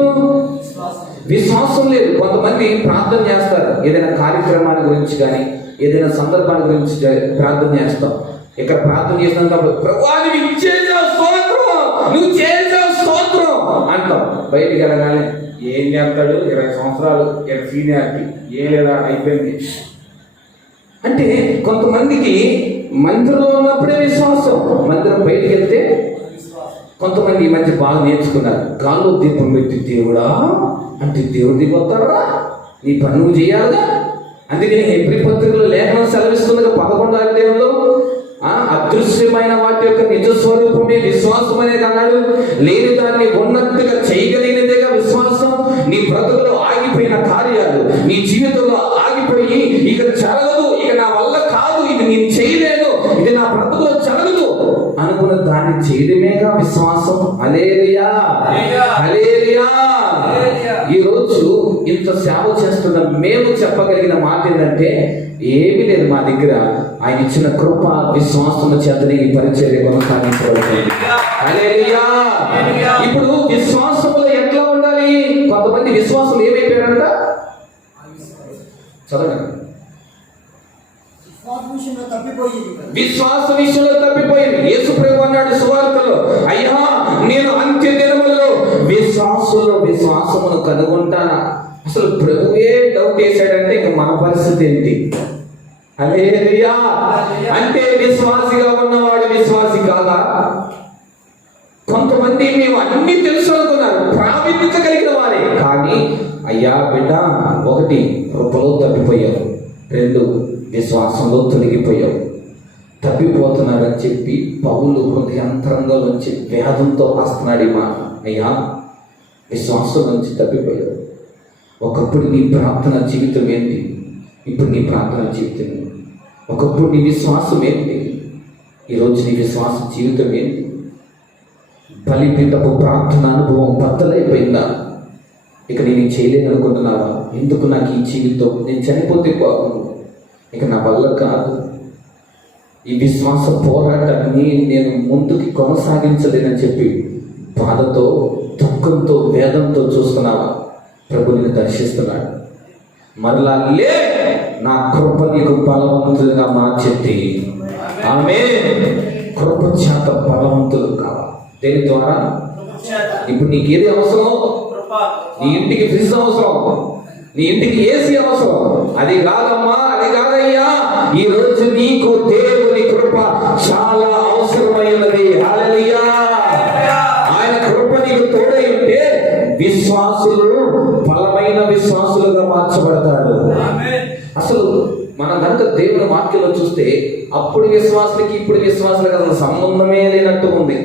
విశ్వాసం లేదు. కొంతమంది ప్రార్థన చేస్తారు, ఏదైనా కార్యక్రమాల గురించి కానీ ఏదైనా సందర్భాల గురించి ప్రార్థన చేస్తాం. ఇక్కడ ప్రార్థన చేసినప్పుడు ప్రభువా నువ్వు చేసావు స్తోత్రం, నువ్వు చేసావు స్తోత్రం అంటాం. బయటికి వెళ్ళగానే ఏం చేస్తాడు, 20 సంవత్సరాలు సీనియారిటీ, ఏం లేదా అయిపోయింది. అంటే కొంతమందికి మందిరంలో ఉన్నప్పుడే విశ్వాసం, మందిరం బయటికి వెళ్తే. కొంతమంది ఈ మధ్య బాగా నేర్చుకున్నారు, గాల్లో దీపం పెట్టి దేవుడా అంటే దేవుడి దిగి వస్తాడా, నీ పని నువ్వు చేయాలిగా. అందుకని హెబ్రీ పత్రికలో లేఖనం సెలవిస్తుందిగా 11వ అధ్యాయంలో, అదృశ్యమైన వాటి యొక్క నిజ స్వరూపమే విశ్వాసం అనేది అన్నాడు. లేని దాన్ని ఉన్నట్టుగా చేయగలిగినదేగా విశ్వాసం. నీ బ్రతుకులో ఆగిపోయిన కార్యాలు నీ జీవితంలో ఆగిపోయి ఇక జరగదు, ఇక చేయడమేగా విశ్వాసం. హల్లెలూయా, హల్లెలూయా. ఈరోజు ఇంత సేవ చేస్తున్న మేము చెప్పగలిగిన మాట ఏంటంటే ఏమీ లేదు మా దగ్గర. ఆయన ఇచ్చిన కృప విశ్వాసము చేతనే ఈ పరిచర్య కొనసాగించబడుతుంది. హల్లెలూయా. ఇప్పుడు విశ్వాసంలో ఎట్లా ఉండాలి? కొంతమంది విశ్వాసం ఏమైపోయారంట? చదవండి. విశ్వాస విషయంలో తప్పిపోయింది. యేసు ప్రభు అన్నాడు సువార్తలో, అయ్యా నేను అంత్య దినములలో విశ్వాసమును కనుగొంటానా. అసలు ప్రభువే డౌట్ వేసాడంటే ఇంక మన పరిస్థితి ఏంటి? హల్లెలూయా. అంటే విశ్వాసిగా ఉన్నవాడు విశ్వాసి కాదా? కొంతమంది మేము అన్ని తెలుసు అనుకున్నారు, ప్రావీణ్యత కలిగిన వారే, కానీ అయ్యా బిడ్డ, ఒకటి కృపలో తప్పిపోయావు, రెండు విశ్వాసంలో తొలగిపోయావు. తప్పిపోతున్నారని చెప్పి పౌలు హృదయాంతరంగా నుంచి వేదంతో వస్తున్నాడు ఈ మాట. అయ్యా విశ్వాసం నుంచి తప్పిపోయావు. ఒకప్పుడు నీ ప్రార్థన జీవితం ఏంటి? ఇప్పుడు నీ ప్రార్థన జీవితం ఏంటి? ఒకప్పుడు నీ విశ్వాసం ఏంటి? ఈరోజు నీ విశ్వాస జీవితం ఏంటి? బలిపీఠపు ప్రార్థన అనుభవం బద్దలైపోయిందా? ఇక నేను చేయలేను అనుకుంటున్నావా? ఎందుకు నాకు ఈ జీవితం, నేను చనిపోతే బాగుండు, ఇక నా వల్ల కాదు, ఈ విశ్వాస పోరాటాన్ని నేను ముందుకి కొనసాగించలేనని చెప్పి బాధతో, దుఃఖంతో, వేదంతో చూస్తున్నావా? ప్రభు నిన్ను దర్శిస్తున్నాడు. మరలా లే, నా కృప నీకు బలవంతులుగా మార్చింది. ఆమేన్. కృప చేత బలవంతులు కావాలి. దేని ద్వారా? ఇప్పుడు నీకు ఏది అవసరం? నీ ఇంటికి ఫ్రిడ్జ్ అవసరం, నీ ఇంటికి ఏసీ అవసరం. అది కాదమ్మా, అది కాదయ్యా. ఈ రోజు నీకు దేవుని కృప చాలా అవసరమైనది. హల్లెలూయా. ఆయన కృప నీకు తోడై ఉంటే విశ్వాసులు బలమైన విశ్వాసులుగా మార్చబడతారు. అసలు మన కనుక దేవుని వాక్యంలో చూస్తే అప్పుడు విశ్వాసులకి ఇప్పుడు విశ్వాసులకు అసలు సంబంధమే లేనట్టు ఉంది.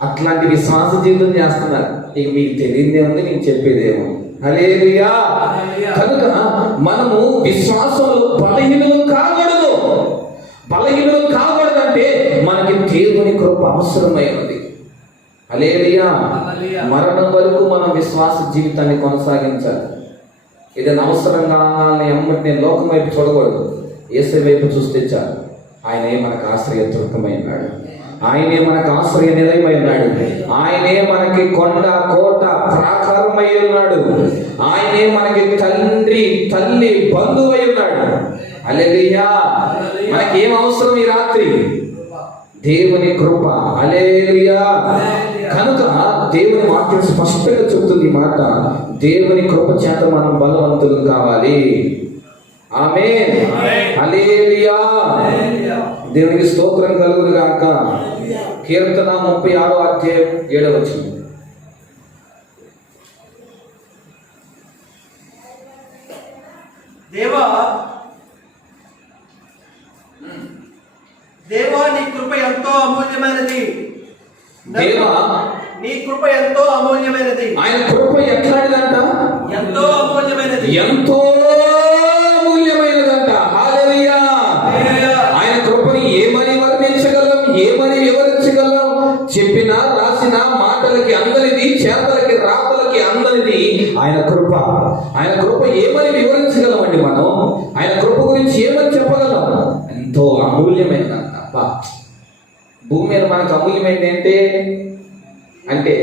అట్లాంటి విశ్వాస జీవితం చేస్తున్నారు. ఇక మీకు తెలియదే ఉంది, నేను చెప్పేదేమో. హల్లెలూయా. కనుక మనము విశ్వాసంలో బలహీనులు కాకూడదు. బలహీనులు కాకూడదంటే మనకి దేవుని కృప అవసరమైనది. హల్లెలూయా. మరణం వరకు మనం విశ్వాస జీవితాన్ని కొనసాగించాలి. ఏదైనా అవసరంగా ఎమ్మటి నేను లోకం వైపు చూడకూడదు, యేసు వైపు చూస్తే చాలు. ఆయనే మనకు ఆశ్రయ దుర్గమై ఉన్నాడు, ఆయనే మనకు ఆశ్రయ నిలయమై ఉన్నాడు, ఆయనే మనకి కొండ కోట ప్రాకారమై ఉన్నాడు, ఆయనే మనకి తండ్రి తల్లి బంధువై ఉన్నాడు. హల్లెలూయా. మనకి ఏం అవసరం ఈ రాత్రి? దేవుని కృప. హల్లెలూయా. కనుక దేవుని వాక్యం స్పష్టంగా చెబుతుంది ఈ మాట. దేవుని కృప చేత మనం బలవంతులు కావాలి. ఆమేన్. హల్లెలూయా. దేవునికి స్తోత్రం కలుగును గాక. కీర్తన 36వ అధ్యాయం 7వ వచనం. దేవా నీ కృప ఎంతో అమూల్యమైనది. దేవా నీ కృప ఎంతో అమూల్యమైనది. ఆయన కృప ఎట్లాంటిదంట? ఎంతో అమూల్యమైనది. ఎంతో అమూల్యమైనదంట. హల్లెలూయా. ఆయన కృపని ఏమని వర్ణించగలం, ఏమని వివరించగలం? చెప్పిన రాసిన మాటలకి అందరిది, చేతలకి రాతలకి అందరిది ఆయన కృప. ఆయన కృప ఏమని వివరించగలం అండి మనం? ఆయన కృప గురించి ఏమని చెప్పగలం? ఎంతో అమూల్యమైనదంట. భూమి మీద మనకు అమూల్యమైనది ఏంటి అంటే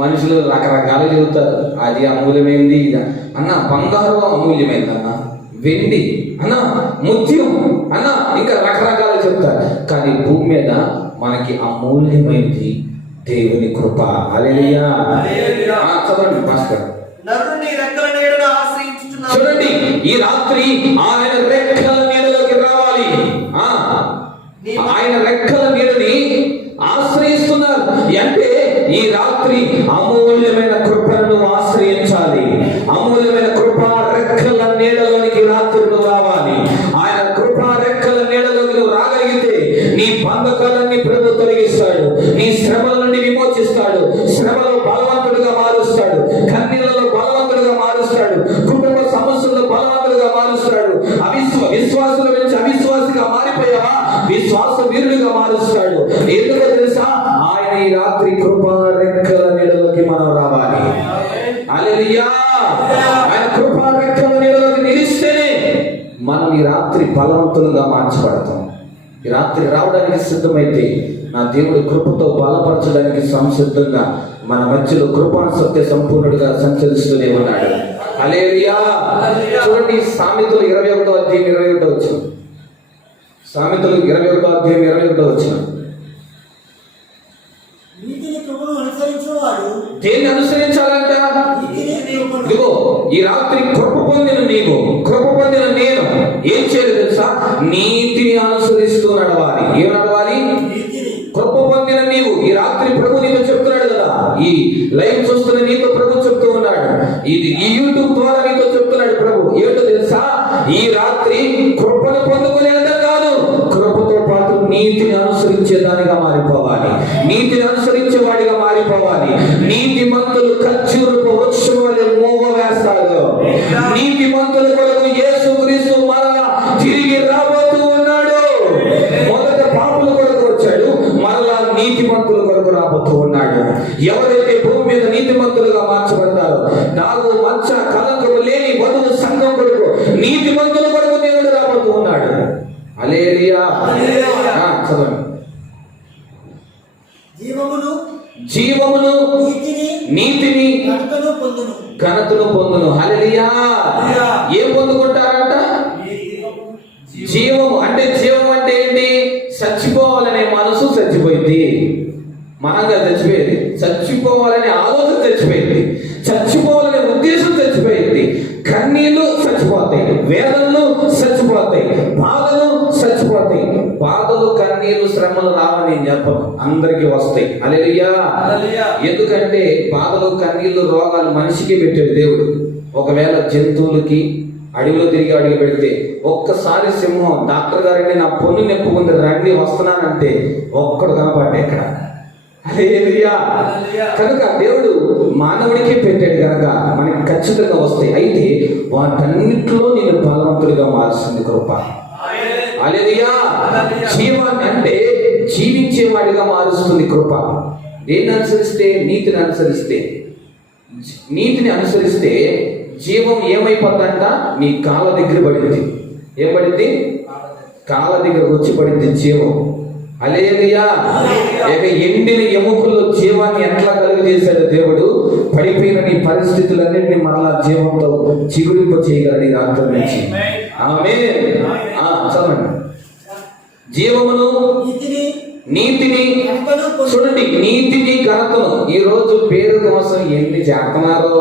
మనుషులు రకరకాలు చెబుతారు. అది అమూల్యమైంది అన్న, బంగారం అమూల్యమైంది అన్న, వెండి అన్న, ముత్యం అన్న, ఇంకా రకరకాలు చెప్తారు. కానీ భూమి మీద మనకి అమూల్యమైంది దేవుని కృప. హల్లెలూయా. చదవండి మాస్టర్. చూడండి, ఈ రాత్రి ఆయన రెక్కల నీడలోకి రావాలి. ఆయన రెక్కల నీడని ఆశ్రయిస్తున్నారు అంటే ఈ రాత్రి అమూల్యమైన కృపను ఆశ్రయించాలి. అమూల్యమైన కృప రెక్కల నీడలోనికి రాత్రి నువ్వు రావాలి. ఆయన కృప రెక్కల నీడలోకి నువ్వు రాగలిగితే నీ బంధకాలన్నీ ప్రభు తొలగిస్తాడు, నీ శ్రమల నుండి విమోచిస్తాడు, శ్రమలో బలవంతుడిగా మారుస్తాడు, కన్నీళ్లలో బలవంతుడిగా మారుస్తాడు, కుటుంబ సమస్యల్లో బలవంతుడిగా మారుస్తాడు. విశ్వాసుల నుంచి అవిశ్వాసిగా మారిపోయావా, విశ్వాస వీరుడిగా మారుస్తాడు. ఎందుకో తెలుసా? మనం ఈ రాత్రి బలవంతులుగా మార్చబడతాం. ఈ రాత్రి రావడానికి సిద్ధమైతే నా దేవుడి కృపతో బలపరచడానికి సంసిద్ధంగా మన మధ్యలో కృపా సత్య సంపూర్ణుడిగా సంచరిస్తూనే ఉన్నాడు. హల్లెలూయా. చూడండి, సామెతలు 21వ అధ్యాయం 21వ వచనం. సామెతలు 21వ అధ్యాయం 21వ వచనం. దేన్ని అనుసరించాలంట? ఇదిగో ఈ రాత్రి కృప పొందిన నీవు, కృప పొందిన నేను ఏం చేయాలి తెలుసా? నీతిని అనుసరిస్తూ నడవాలి. ఏం నడవాలి? కృప పొందిన నీవు. ఈ రాత్రి ప్రభు నీతో చెప్తున్నాడు కదా, ఈ లైవ్ చూస్తున్న నీతో ప్రభు చెప్తూ ఉన్నాడు, ఇది ఈ యూట్యూబ్ ద్వారా నీతో చెప్తున్నాడు ప్రభు. ఏంటో తెలుసా? ఈ రాత్రి కృపను పొందుకునేదా కాదు, కృపతో పాటు నీతిని అనుసరించేదానిగా మారిపోవాలి, నీతిని అనుసరించే వాడిగా మారిపోవాలి. నీతి మంతులు ఖర్జూరపు వృక్షం వలె మోవ వేస్తారు. నీతి మంతుల కొరకు యేసుక్రీస్తు మరలా తిరిగి రాబోతూ ఉన్నాడు. మొదట పాపుల కొరకు వచ్చాడు, మరలా నీతిమంతుల కొరకు రాబోతూ ఉన్నాడు. ఎవరైతే భూమి మీద నీతిమంతులుగా మార్చబడతారో, నాగు మచ్చ కలంకము లేని వధువు సంఘం కొరకు నీతిమంతుల కొరకు దేవుడు రాబోతూ ఉన్నాడు. హల్లెలూయా. చదవండి. జీవమును నీతిని ఘనతను పొందును. హల్లెలూయా. ఏం పొందుకుంటారంట? జీవము అంటే, జీవం అంటే ఏంటి? చచ్చిపోవాలనే మనసు చచ్చిపోయింది, మనంగా చచ్చిపోయింది. చచ్చిపోవాలనే ఆలోచన చచ్చిపోయింది, చచ్చిపోవాలనే ఉద్దేశం చచ్చిపోయింది. కన్నీళ్లు చచ్చిపోతాయి, వేదనలు చచ్చిపోతాయి, బాధలు చచ్చిపోతాయి. బాధలు, కన్నీళ్లు, శ్రమలు రావని నేను చెప్పను, అందరికీ వస్తాయి. హల్లెలూయా. ఎందుకంటే బాధలు, కన్నీళ్లు, రోగాలు మనిషికి పెట్టాడు దేవుడు. ఒకవేళ జంతువులకి అడవిలో తిరిగి అడిగి పెడితే, ఒక్కసారి సింహం డాక్టర్ గారండి నా పొన్ను నెప్పుకుంది రండి వస్తున్నానంటే ఒక్కడు కనపడ్డా ఇక్కడ. హల్లెలూయా. కనుక దేవుడు మానవుడికి పెట్టాడు కనుక మనకి ఖచ్చితంగా వస్తాయి. అయితే వాటన్నిటిలో నేను బలవంతుడిగా మారుస్తుంది కృప. హల్లెలూయా. జీవాన్ని అంటే జీవించేవాడిగా మారుస్తుంది కృప. దేన్ని అనుసరిస్తే? నీతిని అనుసరిస్తే. నీతిని అనుసరిస్తే జీవం ఏమైపోతుందంట? నీ కాళ్ళ దగ్గర పడింది. ఏం పడింది? కాళ్ళ దగ్గర వచ్చి పడింది జీవం. హల్లెలూయా. ఎండిన ఎముకల్లో జీవాన్ని ఎట్లా కలుగజేశాడు దేవుడు? పడిపోయిన నీ పరిస్థితులన్నింటినీ మరలా జీవంతో చిగురింప చేయగలడు ఈ రాత్రి నుంచి. ఆమేన్. చదవండి. జీవమును నీతిని. చూడండి, నీతిని ఘనతను. ఈ రోజు పేరు కోసం ఎన్ని చేస్తున్నారో.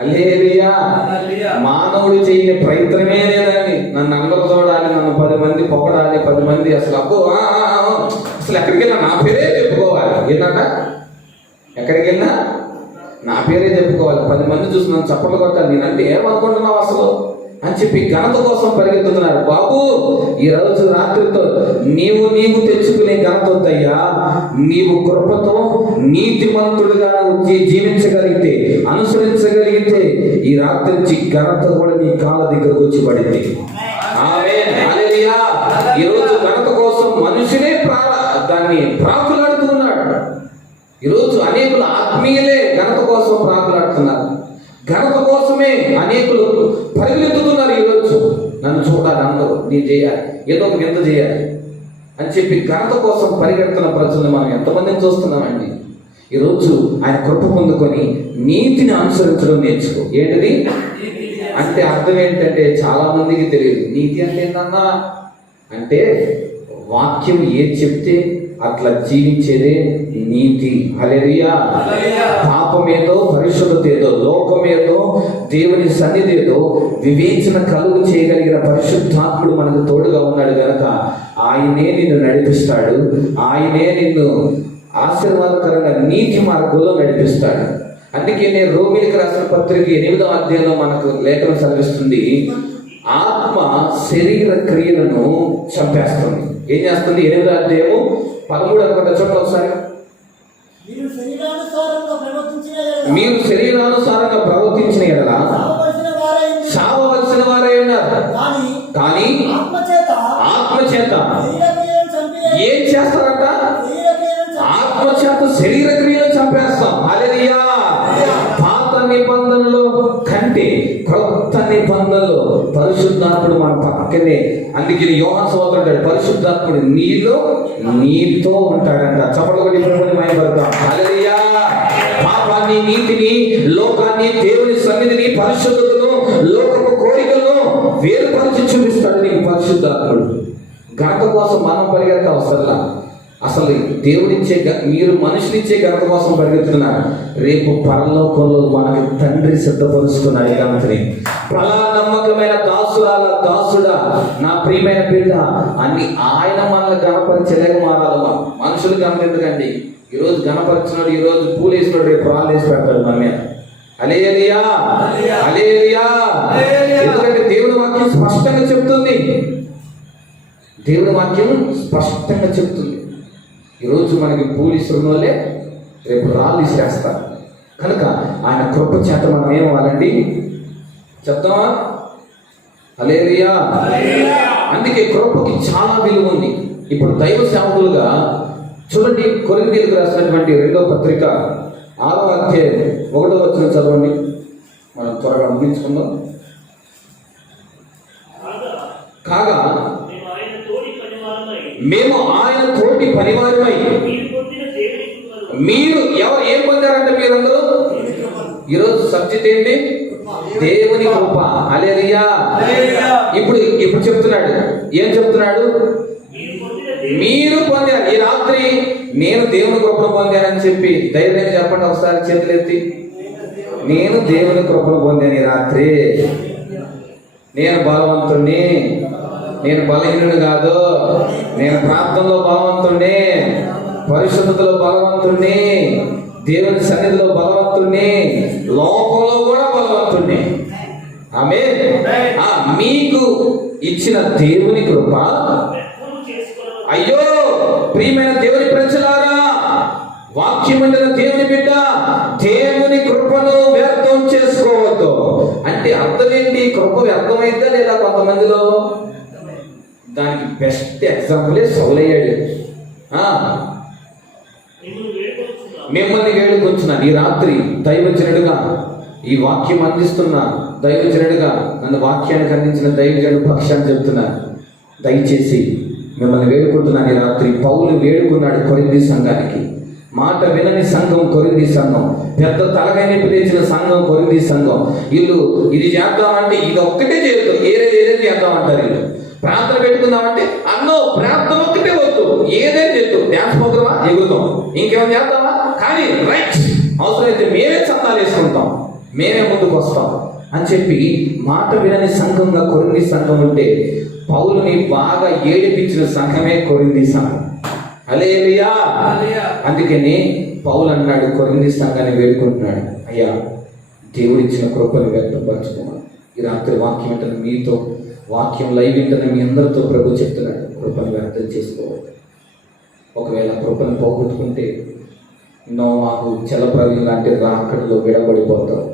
హల్లెలూయా. మానవుడు చేయని ప్రయత్నమే లేదండి. నన్ను అందరూ చూడాలి, నన్ను 10 మంది పొగడాలి, 10 మంది అసలు అసలు ఎక్కడికి వెళ్ళినా నా పేరే చెప్పుకోవాలి. ఏంటంట? ఎక్కడికి వెళ్ళినా నా పేరే చెప్పుకోవాలి. 10 మంది చూసి నన్ను చప్పట్లు కొట్టాలి. నేనంటే ఏమనుకుంటున్నావు అసలు అని చెప్పి ఘనత కోసం పరిగెత్తుతున్నారు. బాబు, ఈ రోజు రాత్రితో నీవు తెచ్చుకునే ఘనత వద్దయ్యా. నీవు కృపతో నీతిమంతుడుగా జీవించగలిగితే, అనుసరించగలిగితే ఈ రాత్రి నుంచి ఘనత కూడా నీ కాళ్ళ దగ్గరకు వచ్చి పడింది. ఆమేన్. హల్లెలూయా. ఈ రోజు ఘనత కోసం మనుషులే దాన్ని ప్రాకులాడుతున్నాడు. ఈరోజు అనేకులు ఆత్మీయులే ఘనత కోసం ప్రాకులాడుతున్నారు. ఘనత కోసమే అనేకులు పరిగెత్తుతున్నారు. ఈరోజు నన్ను చూడాలి, అందరూ నేను చేయాలి, ఏదో ఒక వింత చేయాలి అని చెప్పి ఘనత కోసం పరిగెడుతున్న ప్రజలను మనం ఎంతమందిని చూస్తున్నామండి. ఈరోజు ఆయన కృప పొందుకొని నీతిని అనుసరించడం నేర్చుకో. ఏంటిది అంటే అర్థం ఏంటంటే చాలా మందికి తెలియదు. నీతి అంటే ఏంటన్నా అంటే వాక్యం ఏది చెప్తే అట్లా జీవించేదే నీతి. హల్లెలూయా. పాపమేదో, పరిశుద్ధత ఏదో, లోకమేదో, దేవుని సన్నిధి ఏదో వివేచన కలుగు చేయగలిగిన పరిశుద్ధాత్ముడు మనకు తోడుగా ఉన్నాడు కనుక ఆయనే నిన్ను నడిపిస్తాడు. ఆయనే నిన్ను ఆశీర్వాదకరంగా నీతి మార్గంలో నడిపిస్తాడు. అందుకే నేను రోమీయులకు రాసిన పత్రిక 8వ అధ్యాయంలో మనకు లేఖనం చదివిస్తుంది, ఆత్మ శరీర క్రియలను చంపేస్తుంది. ఏం చేస్తుంది? 8వ అధ్యాయము 13 అనుకుంటా, చూడండి ఒకసారి. మీరు శరీరానుసారంగా ప్రవర్తించిన ఎడల చావవలసిన వారే ఉన్నారు. కానీ ఆత్మచేత ఏం చేస్తారంట? ఆత్మచేత శరీర క్రియలను చంపేస్తాం. హల్లెలూయా. పాత నిబంధనలో కంటే క్రొత్త నిబంధనలో పరిశుద్ధాత్ముడు మన పక్కనే. అందుకే యోహాను సువార్త అంటాడు, పరిశుద్ధాత్ముడు నీతో ఉంటాడంట. చప్పట్లు కొట్టి ప్రభువుని మహిమపడతాం. హల్లెలూయా. పాపాన్ని, నీతిని, లోకాన్ని, దేవుని సన్నిధిని, పరిశుద్ధతను, లోకపు కోరికలను వేరుపరిచి చూపిస్తాడు నీకు పరిశుద్ధాత్ముడు. ఘనత కోసం మనం పరిగెత్త అవసరంలా. అసలు దేవుడిచ్చే, మీరు మనుషునిచ్చే ఘనత కోసం పరిగెత్తున్నారు. రేపు పరలోకంలో మనకి తండ్రి సిద్ధపరుస్తున్నాడు ఘనతని. బలా నమ్మకమైన దాసుడా, నా ప్రియమైన బిడ్డ అని ఆయన మనల్ని గణపరిచేలాగా మారాలమ్మా. మనుషులు గమనించకండి. ఈరోజు గణపరిచినాడు, ఈరోజు పూలు వేసినాడు, రేపు రాళ్ళు వేసి పెడతాడు మన మీద. హల్లెలూయా, హల్లెలూయా. ఎందుకంటే దేవుని వాక్యం స్పష్టంగా చెప్తుంది. దేవుని వాక్యం స్పష్టంగా చెప్తుంది. ఈరోజు మనకి పూలు ఇస్తున్న వాళ్ళే రేపు రాళ్ళు ఇసేస్తారు. కనుక ఆయన కృప చేత మనం ఏమవ్వాలండి చెప్తామా? హల్లెలూయా. అందుకే కృపకి చాలా విలువ ఉంది. ఇప్పుడు దైవ సేవకులుగా చూడండి, కొరింథీయులకు రాసినటువంటి 2వ పత్రిక 6వ అధ్యాయం 1వ వచనం చదవండి. మనం త్వరగా ముగించుకుందాం. కాగా మేము ఆయన తోటి పనివారమై, మీరు ఎవరు ఏం పొందారంటే మీరందరూ ఈరోజు సబ్జెక్ట్ ఏంటి? దేవుని కృప. హల్లెలూయా. ఇప్పుడు చెప్తున్నాడు, ఏం చెప్తున్నాడు? మీరు పొందారు. ఈ రాత్రి నేను దేవుని కృపను పొందానని చెప్పి ధైర్యంగా చెప్పండి ఒకసారి చేతులెత్తి. నేను దేవుని కృపను పొందాను ఈ రాత్రి. నేను బలవంతుణ్ణి, నేను బలహీనుడు కాదు. నేను ప్రార్థనలో బలవంతుణ్ణి, పరిశుద్ధతలో బలవంతుణ్ణి, దేవుని సన్నిధిలో బలవంతుణ్ణి, లోకంలో కూడా బలవంతుణ్ణి. ఆమేన్. మీకు ఇచ్చిన దేవుని కృప. అయ్యో ప్రియమైన దేవుని ప్రజలారా, వాక్యమండిన దేవుని బిడ్డ, దేవుని కృపను వ్యర్థం చేసుకోవద్దు. అంటే అర్థం ఏంటి? కృప వ్యర్థమైందా లేదా కొంతమందిలో? దానికి బెస్ట్ ఎగ్జాంపులే సౌలయ్యాడు. మిమ్మల్ని వేడుకొచ్చున్నాను ఈ రాత్రి దైవజనుడుగా, ఈ వాక్యం అందిస్తున్న దైవజనుడుగా, నన్ను వాక్యానికి అందించిన దైవజనుడు పక్షాన్ని చెప్తున్నా, దయచేసి మిమ్మల్ని వేడుకుంటున్నాను ఈ రాత్రి. పౌలు వేడుకున్నాడు కొరింథీ సంఘానికి. మాట వినని సంఘం కొరింథీ సంఘం, పెద్ద తలకాయ పిలిచిన సంఘం కొరింథీ సంఘం. వీళ్ళు ఇది చేద్దామంటే ఇది ఒక్కటే చేయొద్దు, ఏదేం చేద్దామంటారు వీళ్ళు. ప్రార్థన పెట్టుకుందామంటే అన్నో ప్రార్థన ఒక్కటే వద్దు, ఏదైనా చేద్దాం. డ్యాన్స్ ప్రోగ్రామా ఎగురుతాం, ఇంకేమైనా చేద్దామా, కానీ రైట్ అవసరమైతే మేమే చందాలు వేసుకుంటాం, మేమే ముందుకు వస్తాం అని చెప్పి మాట వినని సంఘంగా కొరింథీ సంఘం ఉంటే, పౌలుని బాగా ఏడిపించిన సంఘమే కొరింథీ సంఘం. హల్లెలూయా. అందుకని పౌలు అన్నాడు, కొరింథీ సంఘాన్ని వేడుకుంటున్నాడు, అయ్యా దేవుడిచ్చిన కృపను వ్యక్తపరచుకోమని. ఈ రాత్రి వాక్యం వింటున్న మీతో, వాక్యం లైవ్ వింటున్న మీ అందరితో ప్రభు చెప్తున్నాడు, కృపను వ్యక్తం చేసుకోవాలి. ఒకవేళ కృపను పోగొట్టుకుంటే నోవాహు జలప్రలయం లాంటి రాకడలో విడబడిపోతాం.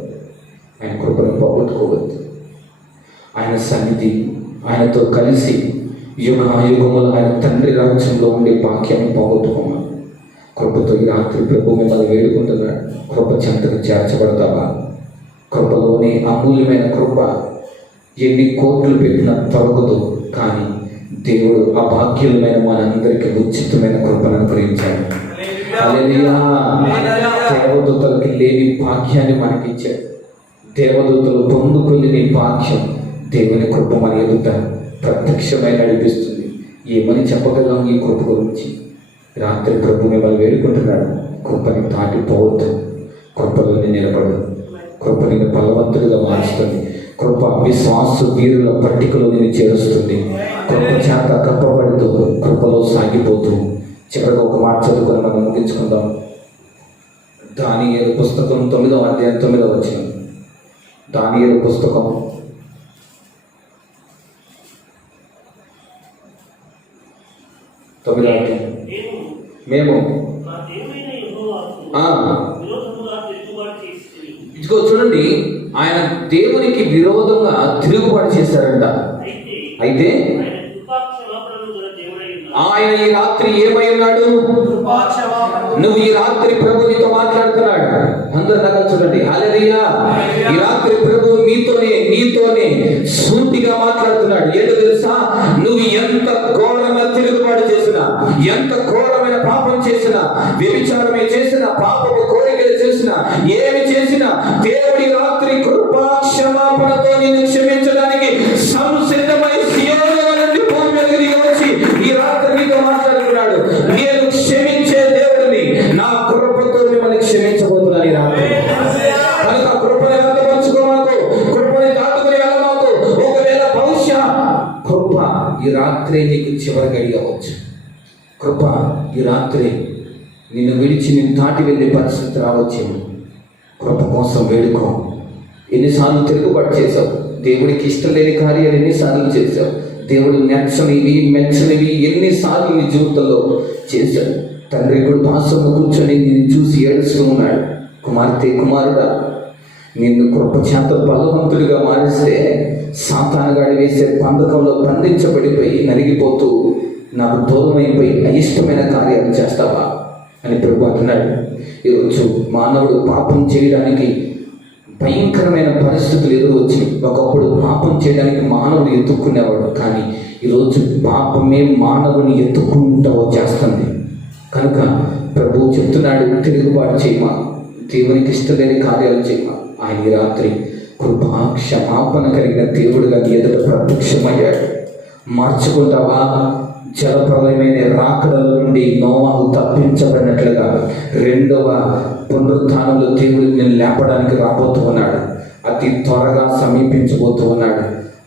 ఆయన కృపను పోగొట్టుకోవద్దు. ఆయన సన్నిధి, ఆయనతో కలిసి యుగములు ఆయన తండ్రి రాజ్యంలో ఉండే భాగ్యాన్ని పోగొట్టుకోమని కృపతో ఈ రాత్రి ప్రభు మిమ్మల్ని వేడుకుంటున్నాడు. కృప చెంతకు చేర్చబడతావా? కృపలోని అమూల్యమైన కృప ఎన్ని కోట్లు పెట్టినా తొలగదు. కానీ దేవుడు ఆ భాగ్యులమైన మనందరికీ ఉచితమైన కృపను అనుగ్రహించాడు. హల్లెలూయా. దేవదూతలకి లేని భాగ్యాన్ని మనకిచ్చాడు. దేవదూతలు పొందుకొని భాగ్యం దేవుని కృప మన ఎదుట ప్రత్యక్షమై నడిపిస్తుంది. ఏమని చెప్పగలం ఈ కృప గురించి? రాత్రి ప్రభు మిమ్మల్ని వేడుకుంటున్నాడు, కృపని దాటిపోవద్దు, కృపలోని నిలబడు. కృప నిన్ను బలవంతుడిగా మార్చుతుంది. కృప విశ్వాస వీరుల పట్టికలో నేను చేరుస్తుంది. కృప చేత కప్పబడుతూ కృపలో సాగిపోతూ చివరిగా ఒక మాట చదువుకొని మనం ముగించుకుందాం. దానియేలు పుస్తకం 9వ అధ్యాయం 9వ వచనం. దానియేలు పుస్తకం 9వ అధ్యాయం. మేము ఇదిగో చూడండి, ఆయన దేవునికి విరోధంగా తిరుగుబాటు చేశారంట. అయితే ఆయన ఈ రాత్రి ఏమై ఉన్నాడు? నువ్వు ఈ రాత్రి ప్రభు నీతో మాట్లాడుతున్నాడు. అందరూ నగలు చూడండి. హల్లెలూయా. ఈ రాత్రి ప్రభు నీతోనే సూటిగా మాట్లాడుతున్నాడు. ఏంటో తెలుసా? నువ్వు ఎంత ఘోరమైన తిరుగుబాటు చేసినా, ఎంత ఘోరమైన పాపం చేసినా, వ్యభిచారమే చేసినా, పాపము కోరికలు చేసినా, ఏమి చేసినా దేవుడి రాత్రి కృపా క్షమాపణతో నిన్ను క్షమించడానికి సంసిద్ధమై సియోను నుండి భూమి మీదకి దిగి వచ్చి ఈ రాత్రి నీతో మాట్లాడుతున్నాడు. నేను క్షమించే దేవుడిని, నా కృపతో మిమ్మల్ని క్షమించబోతున్నాను ఈ రాత్రి. కనుక కృపని వ్యక్తపరచుకోమాకు, కృపని దాటుకుని వెళ్ళమాకు. ఒకవేళ బహుశా కృప ఈ రాత్రి నీకు చివరి గడియవచ్చు. కృప ఈ రాత్రి నిన్ను విడిచి నిన్ను దాటి వెళ్ళే పరిస్థితి రావచ్చేమో. కృప కోసం వేడుకో. ఎన్నిసార్లు తిరుగుబాటు చేశావు? దేవుడికి ఇష్టం లేని కార్యాలు ఎన్నిసార్లు చేశావు? దేవుడు మెచ్చనివి ఎన్నిసార్లు నీ జీవితంలో చేశాడు? తండ్రి కూడా దాసము కూర్చొని నిన్ను చూసి ఏడుస్తూ ఉన్నాడు. కుమార్తె, కుమారుడా, నిన్ను కృప చేత బలవంతుడిగా మారిస్తే సాతానుగాడి వేసే బంధకంలో బంధించబడిపోయి నలిగిపోతూ నాకు దూరం అయిపోయి అయిష్టమైన కార్యాలు చేస్తావా అని ప్రభు అంటున్నాడు. ఈరోజు మానవుడు పాపం చేయడానికి భయంకరమైన పరిస్థితులు ఎదురు వచ్చినాయి. ఒకప్పుడు పాపం చేయడానికి మానవుడు ఎత్తుక్కునేవాడు, కానీ ఈరోజు పాపమే మానవుని ఎత్తుకుంటూ వచ్చేస్తుంది. కనుక ప్రభువు చెప్తున్నాడు, తిరుగుబాటు చేయమా, దేవునికి ఇష్టలేని కార్యాలు చేయమా. ఆయన ఈ రాత్రి కృపా క్షమాపణ కలిగిన దేవుడుగా నీ ఎదుట ప్రత్యక్షమయ్యాడు. మార్చుకుంటావా? జలప్రలయమైన రాకడల నుండి నోవాహు తప్పించబడినట్లుగా రెండవ పునరుత్థానంలో దేవుడు నేను లేపడానికి రాబోతూ ఉన్నాడు. అతి త్వరగా సమీపించబోతూ ఉన్నాడు.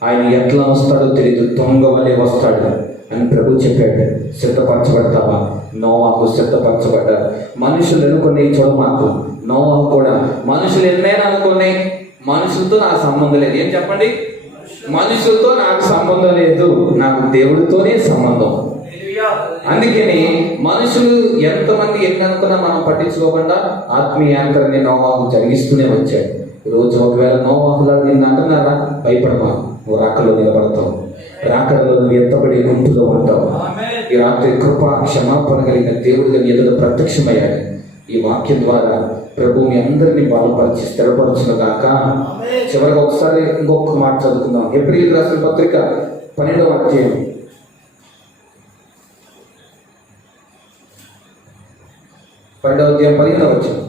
ఆయన ఎట్లా వస్తాడో తెలియదు, దొంగ వలె వస్తాడు అని ప్రభు చెప్పాడు. సిద్ధపరచబడతావా? నోవాహు సిద్ధపరచబడ్డాడు. మనుషులు అనుకునే చూడమాకు. నోవాహు కూడా మనుషులు ఎన్నైనా అనుకున్నాయి, మనుషులతో నాకు సంబంధం లేదు. ఏం చెప్పండి? మనుషులతో నాకు సంబంధం లేదు, నాకు దేవుడితోనే సంబంధం. అందుకని మనుషులు ఎంతమంది ఎన్ని అనుకున్నా మనం పట్టించుకోకుండా ఆత్మీయ యాంకర్ని నోవాహు జరిగిస్తూనే వచ్చాడు. ఈరోజు ఒకవేళ నోవాహులా నిన్ను అంటున్నారా, భయపడమా, నువ్వు రాకలో నిలబడతావు, రాకడలో నువ్వు ఎత్తబడి గుంపులో ఉంటావు. ఈ రాత్రి కృప క్షమాపణ కలిగిన దేవుడిగా నీ ఎదుట ప్రత్యక్షమయ్యాడు. ఈ వాక్యం ద్వారా ప్రభు మీ అందరినీ బలపరిచి స్థిరపరచును గాక. చివరిగా ఒకసారి ఇంకొక మాట చదువుకుందాం. ఏప్రిల్ రాసిన పత్రిక 12వ అధ్యాయం 15వ వచనం.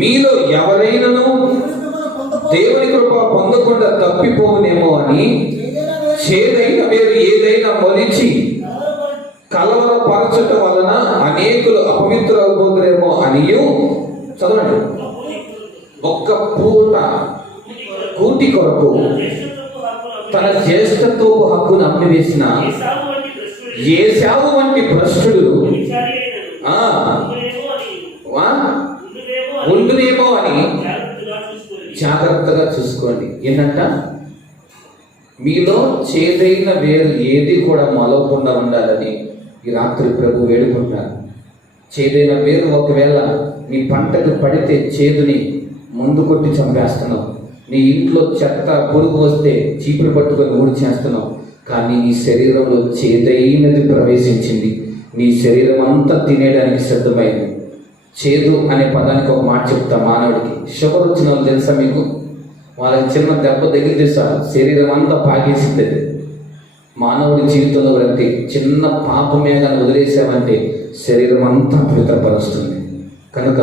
మీలో ఎవరైనాను దేవుని కృప పొందకుండా తప్పిపోవునేమో అని చేదైన వేరు ఏదైనా మొలిచి కలవరపరచటం వలన అనేకులు అపవిత్రులవుతారేమో అనియు. చదవండి. ఒక్క పూట కూటి కొరకు తన జ్యేష్ఠత్వపు హక్కును అమ్మివేసిన ఏశావు వంటి భ్రష్టుడు ఉండునేమో అని జాగ్రత్తగా చూసుకోండి. ఏంటంట? మీలో చేదైన వేరు ఏది కూడా మొలవకుండా ఉండాలని ఈ రాత్రి ప్రభు వేడుకుంటున్నారు. చేదైన వేరు ఒకవేళ నీ పంటకు పడితే చేదుని ముందు కొట్టి చంపేస్తున్నావు. నీ ఇంట్లో చెత్త పురుగు వస్తే చీపురు పట్టుకొని ఊడి చేస్తున్నావు. కానీ నీ శరీరంలో చేదైనది ప్రవేశించింది. నీ శరీరం అంతా తినేయడానికి సిద్ధమైంది. చేదు అనే పదానికి ఒక మాట చెప్తా. మానవుడికి షుగర్ వచ్చిన వాళ్ళు తెలుసా మీకు? వాళ్ళకి చిన్న దెబ్బ తగిలితే సార్ శరీరం అంతా పాగేసింది. మానవుడి జీవితంలో ప్రతి చిన్న పాపమే కానీ వదిలేసామంటే శరీరం అంతా పవిత్రపరుస్తుంది. కనుక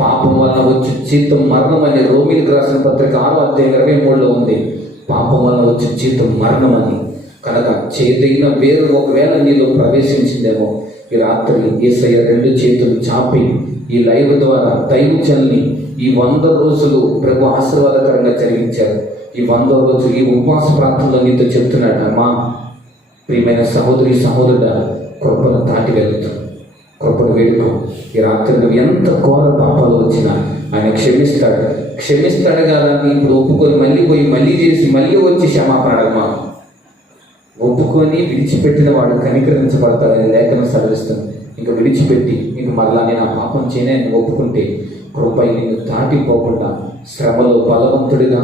పాపం వల్ల వచ్చి జీతం మరణం అని రోమిలకు రాసిన పత్రిక 6వ అధ్యాయం 23లో ఉంది. పాపం వల్ల వచ్చి జీతం మరణం అని. కనుక చేదైన వేరు ఒకవేళ నీలో ప్రవేశించిందేమో ఈ రాత్రి యేసయ్య 2 చేతులు చాపి ఈ లైవ్ ద్వారా దైవజనుల్ని ఈ 100 రోజులు ప్రభు ఆశీర్వాదకరంగా జరిగించారు. ఈ 100 రోజులు ఈ ఉపవాస ప్రాంతంలో నీతో చెప్తున్నాడు, అమ్మా ప్రియమైన సహోదరి సహోదరుడా, కృపను దాటి వెళ్తాం, కృపను వేడుకో. ఈ రాత్రి నువ్వు ఎంత ఘోర పాపాలు వచ్చినా ఆయన క్షమిస్తాడు కదా. ఇప్పుడు ఒప్పుకొని మళ్ళీ చేసి మళ్ళీ వచ్చి క్షమాపణ అడగమా. ఒప్పుకొని విడిచిపెట్టిన వాడు కనికరించబడతాడని లేఖనం సెలవిస్తుంది. ఇంకా విడిచిపెట్టి ఇంక మరలా నేను ఆ పాపం చేయనే ఒప్పుకుంటే కృప నిన్ను దాటిపోకుండా శ్రమలో బలవంతుడిగా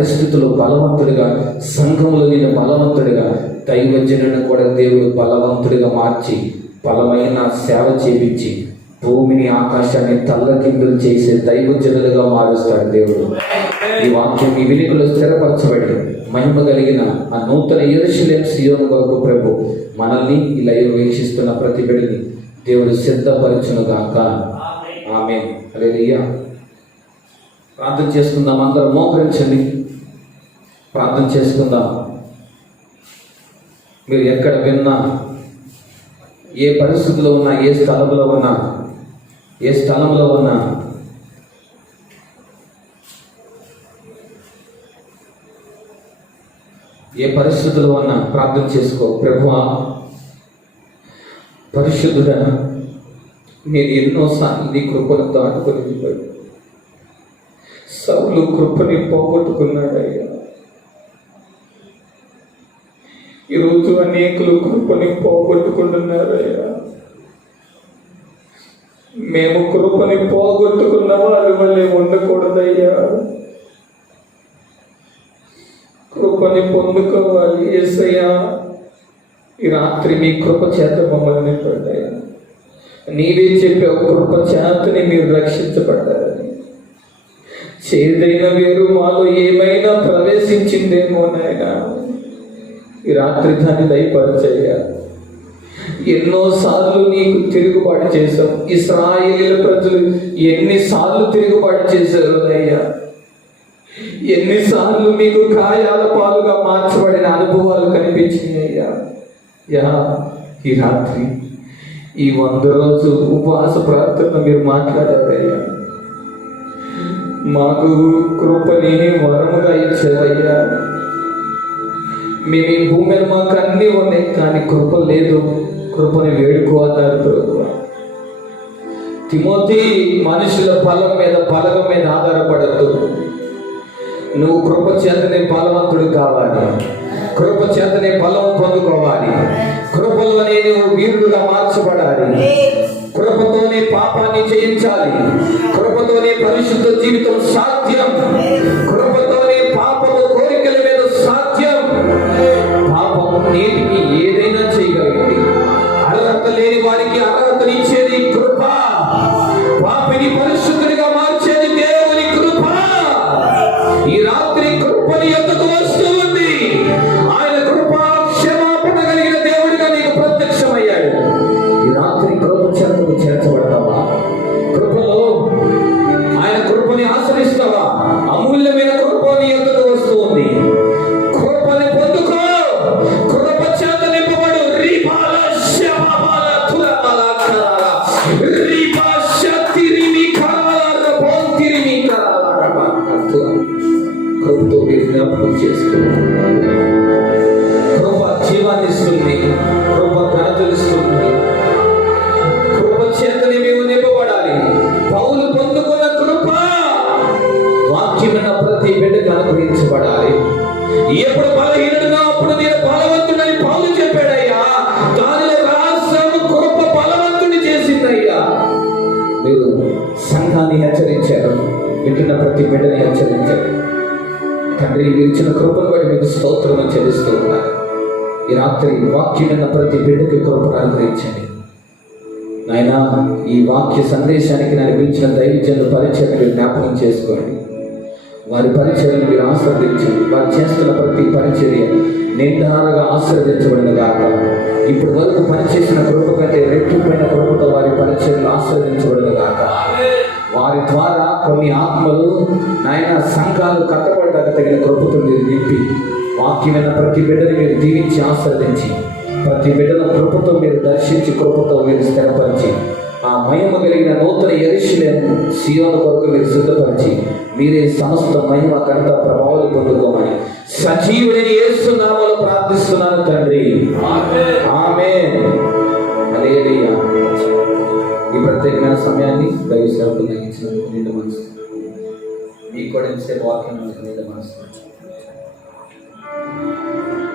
పరిస్థితుల్లో బలవంతుడిగా, సంఘంలో నేను బలవంతుడిగా, దైవజనులను కూడా దేవుడు బలవంతుడిగా మార్చి బలమైన సేవ చేపించి భూమిని ఆకాశాన్ని తల్లకిందులు చేసే దైవజనులుగా మారుస్తాడు దేవుడు. ఈ వాక్యం ఈ వినికిలో స్థిరపరచబడి మహిమ కలిగిన ఆ నూతన యెరూషలేము సీయోను కొరకు ప్రభు మనల్ని ఈ లైవ్ వీక్షిస్తున్న ప్రతి బిడ్డని దేవుడు సిద్ధపరచునుగాక. ఆమేన్. హల్లెలూయా. ప్రార్థన చేసుకుందాం. అందరం మోకరించండి, ప్రార్థన చేసుకుందాం. మీరు ఎక్కడ విన్నా, ఏ పరిస్థితిలో ఉన్నా, ఏ స్థలంలో ఉన్నా ఏ పరిస్థితుల్లో ఉన్నా ప్రార్థన చేసుకో. ప్రభువా, పరిశుద్ధుడా, నేను ఎన్నోసార్లు నీ కృపను దాటుకొని వెళ్ళాడు. సౌలు కృపని పోగొట్టుకున్నాడయ్యా. ఈరోజు అనేకులు కృపని పోగొట్టుకుంటున్నారయ్యా. మేము కృపని పోగొట్టుకున్న వారి వల్లే ఉండకూడదయ్యా. కృపని పొందుకోవాలి యేసయ్యా. ఈ రాత్రి మీ కృప చేత మమ్మల్ని నింపండి. నీవే చెప్పే ఒక కృప చేతని మీరు రక్షించబడ్డారని. చేదైన వేరు మాలో ఏమైనా ప్రవేశించిందేమో నాయనా, ఈ రాత్రి దాన్ని దయపరచయ్యా. ఎన్నోసార్లు నీకు తిరుగుబాటు చేశాం. ఇశ్రాయేలు ప్రజలు ఎన్నిసార్లు తిరుగుబాటు చేశారు అయ్యా. ఎన్నిసార్లు మీకు గాయాల పాలుగా మార్చబడిన అనుభవాలు కనిపించినాయి అయ్యా. ఈ రాత్రి ఈ 100 రోజు ఉపవాస ప్రార్థన మీరు మాట్లాడారయ్యా. మాకు కృపని వరముగా ఇచ్చారయ్యా. మేము ఈ భూమి మీద మాకు అన్నీ ఉన్నాయి, కానీ కృప లేదు. కృపని వేడుకోవాలన్నారు ప్రభువా. తిమోతి, మనుషుల బలం మీద ఆధారపడద్దు. నువ్వు కృప చేతనే బలవంతుడు కావాలి. కృప చేతనే బలం పొందుకోవాలి. కృపలోనే నువ్వు వీరుడుగా మార్చబడాలి. కృపతోనే పాపాన్ని జయించాలి. కృపతోనే పరిశుద్ధ జీవితం సాధ్యం. కృపతోనే పాపము కోరికల మీద సాధ్యం. పాపము నేటికి ఏదైనా చేయగలిగింది. అర్హత లేని వారికి అర్హతనిచ్చేది కృప. పాపిని పరిశుద్ధుడిగా మార్చేది దేవుని కృప. ఈ రాత్రి కృపని ఎందుకు వస్తూ ఉంది? ఆయన కృప క్షమాపణ కలిగిన దేవుడిగా నీకు ప్రత్యక్షమయ్యాడు. ఈ రాత్రి కృప చేతకు చేర్చబడతావా? కృపలో ఆయన కృపని ఆశ్రయిస్తావా? అమూల్యమైన కృప నీ ఎందుకు వస్తూ ఉంది. కృపని పొందుకో. కృప చేత నింపబడు. కృపతో మీరు జ్ఞాపకం చేసుకో. కృప జీవాన్ని ఇస్తుంది. కృప ఘనతనిస్తుంది. కృప చేతని మేము నింపబడాలి. పౌలు పొందుకున్న కృప వాక్యమైన ప్రతి బిడ్డకు అనుగ్రహించబడాలి. ఎప్పుడు బలహీనుడుగా అప్పుడు నేను బలవంతుడని పౌలు చెప్పాడయ్యా. దానిలో రాష్ట్రము కృప బలవంతుని చేసిందయ్యా. మీరు సంఘాన్ని హెచ్చరించారు. వింటున్న ప్రతి బిడ్డని హెచ్చరించారు. తండ్రి, మీరు ఇచ్చిన కృపను బట్టి మీకు స్తోత్రం చెల్లిస్తూ ఉన్నారు. ఈ రాత్రి వాక్యమైన ప్రతి బిడ్డకి కృపను అనుగ్రహించండి నాయనా. ఈ వాక్య సందేశానికి నన్ను పిలిచిన దైవజనుల పరిచయం మీరు జ్ఞాపకం చేసుకోండి. వారి పరిచయం మీరు ఆశీర్వదించండి. వారు చేస్తున్న ప్రతి పరిచర్య నిండారుగా ఆశీర్వదించబడిన గాక. ఇప్పుడు వరకు పనిచేసిన కృప కంటే రెట్టింపైన కృపతో వారి పరిచర్యలు ఆశీర్వదించబడిన గాక. వారి ద్వారా కొన్ని ఆత్మలు నాయన సంఘాలు కట్టబడ్డాక తగిన కృపతో మీరు నింపి వాక్యమైన ప్రతి బిడ్డని మీరు దీవించి ఆశీర్వదించి ప్రతి బిడ్డల కృపతో మీరు దర్శించి కృపతో మీరు స్థిరపరిచి ఆ మహిమ కలిగిన నూతన యెరూషలేము సీయోను కొరకు మీరు సిద్ధపరిచి మీరే సమస్త మహిమ ఘనత ప్రభావాలు పొందుకోమని సజీవుడైన యేసు నామములో ప్రార్థిస్తున్నాను తండ్రి. ఆమేన్. హల్లెలూయా. ఈ ప్రత్యేకమైన సమయాన్ని దైవ సేవకులు ఇచ్చినందుకు నిండు మనసు మీకు కూడా ఇంతసేపు వాక్యం నిండు మనసు